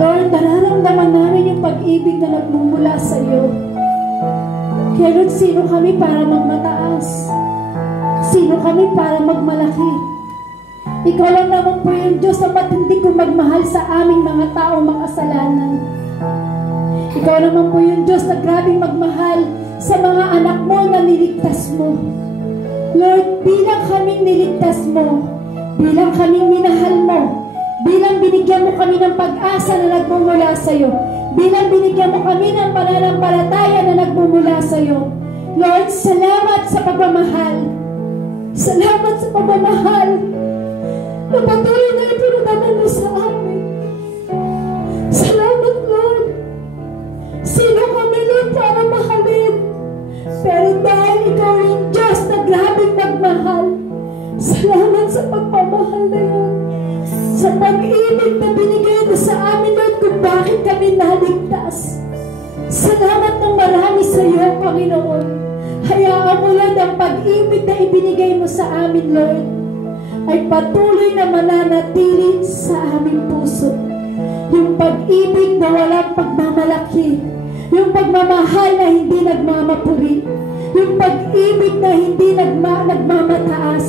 Lord, nararamdaman namin yung pag-ibig na nagmumula sa iyo. Kaya Lord, sino kami para magmataas? Sino kami para magmalaki? Ikaw lang naman po yung Diyos na matindi kong magmahal sa aming mga taong makasalanan. Ikaw naman po yung Diyos na grabing magmahal sa mga anak mo na niligtas mo. Lord, bilang kaming niligtas mo, bilang kaming minahal mo, bilang binigyan mo kami ng pag-asa na nagmumula sa iyo, bilang binigyan mo kami ng pananampalataya na nagmumula sa iyo. Lord, salamat sa pagmamahal. Salamat sa pagmamahal na patuloy na ipinadama mo sa amin. Salamat, Lord. Sino kami, Lord, para mahalin? Pero dahil ikaw yung Diyos na grabing magmahal, salamat sa pagmamahal na yun. Sa pag-ibig na binigay mo sa amin, Lord, kung bakit kami naligtas. Salamat ng marami sa iyo, Panginoon. Hayaan mo lang ang pag-ibig na ibinigay mo sa amin, Lord, ay patuloy na mananatili sa aming puso. Yung pag-ibig na walang pagmamalaki, yung pagmamahal na hindi nagmamapuri, yung pag-ibig na hindi nagmamataas,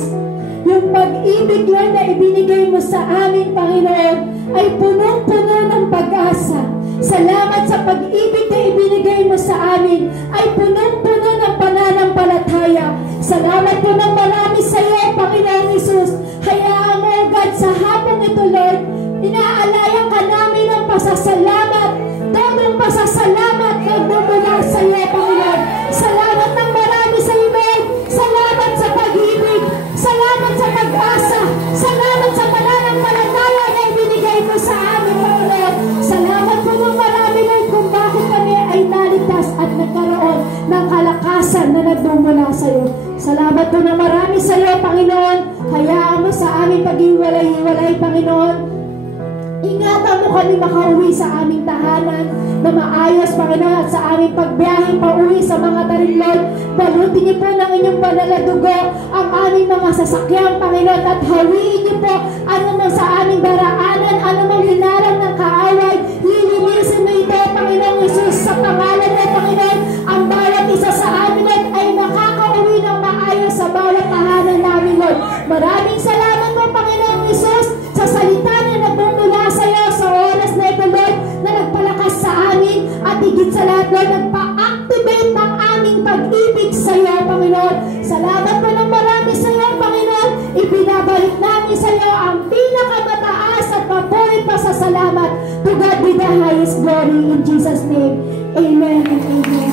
yung pag-ibig, Lord, na ibinigay mo sa amin, Panginoon, ay punong-puno ng pag-asa. Salamat sa pag-ibig na ibinigay mo sa amin, ay punong-puno ng pananampalataya. Salamat po ng marami sa iyo, Panginoon Jesus. Hayaan mo, God, sa hapong ito, Lord, inaalaya ka namin ng pasasalamat, totong pasasalamat na bumula sa iyo, Panginoon. Salamat ng marami sa iyo, Lord. Salamat sa pag-ibig. Salamat sa pag-asa. Salamat sa pananampalataya na ibinigay mo sa amin, Panginoon. Salamat po ng marami, Lord, kung bakit kami ay naligtas at nagkaroon ng kalakasan na nagmumula sa iyo. Salamat po ng marami sa iyo, Panginoon. Hayaan mo sa aming pag-iwalay-hiwalay, Panginoon. Ingatan mo kami makauwi sa aming tahanan na maayos, Panginoon, at sa aming pagbiyahe pauwi sa mga tarilog Balutin niyo po ng inyong banal na dugo ang aming mga sasakyan, Panginoon, at hawiin niyo po ano man sa aming daraanan, ano man hinarang ng kaaway. Lilinisin mo ito, Panginoong Jesus, sa pangalan mo, Panginoon. Ang bawat isa sa amin ay makakauwi ng maayos sa bawat tahanan namin, Lord. Maraming salamat po, Panginoong Jesus, sa salita na nagbumula sa iyo sa oras na ito, Lord, na nagpalakas sa amin at higit sa lahat, Lord, nagpa-activate ng aming pag-ibig sa iyo, Panginoon. Salamat po ng marami sa iyo, Panginoon. Ibinabalik namin sa iyo ang pinakamataas at mabuhay pa sa salamat. To God be the highest glory in Jesus' name. Amen and amen.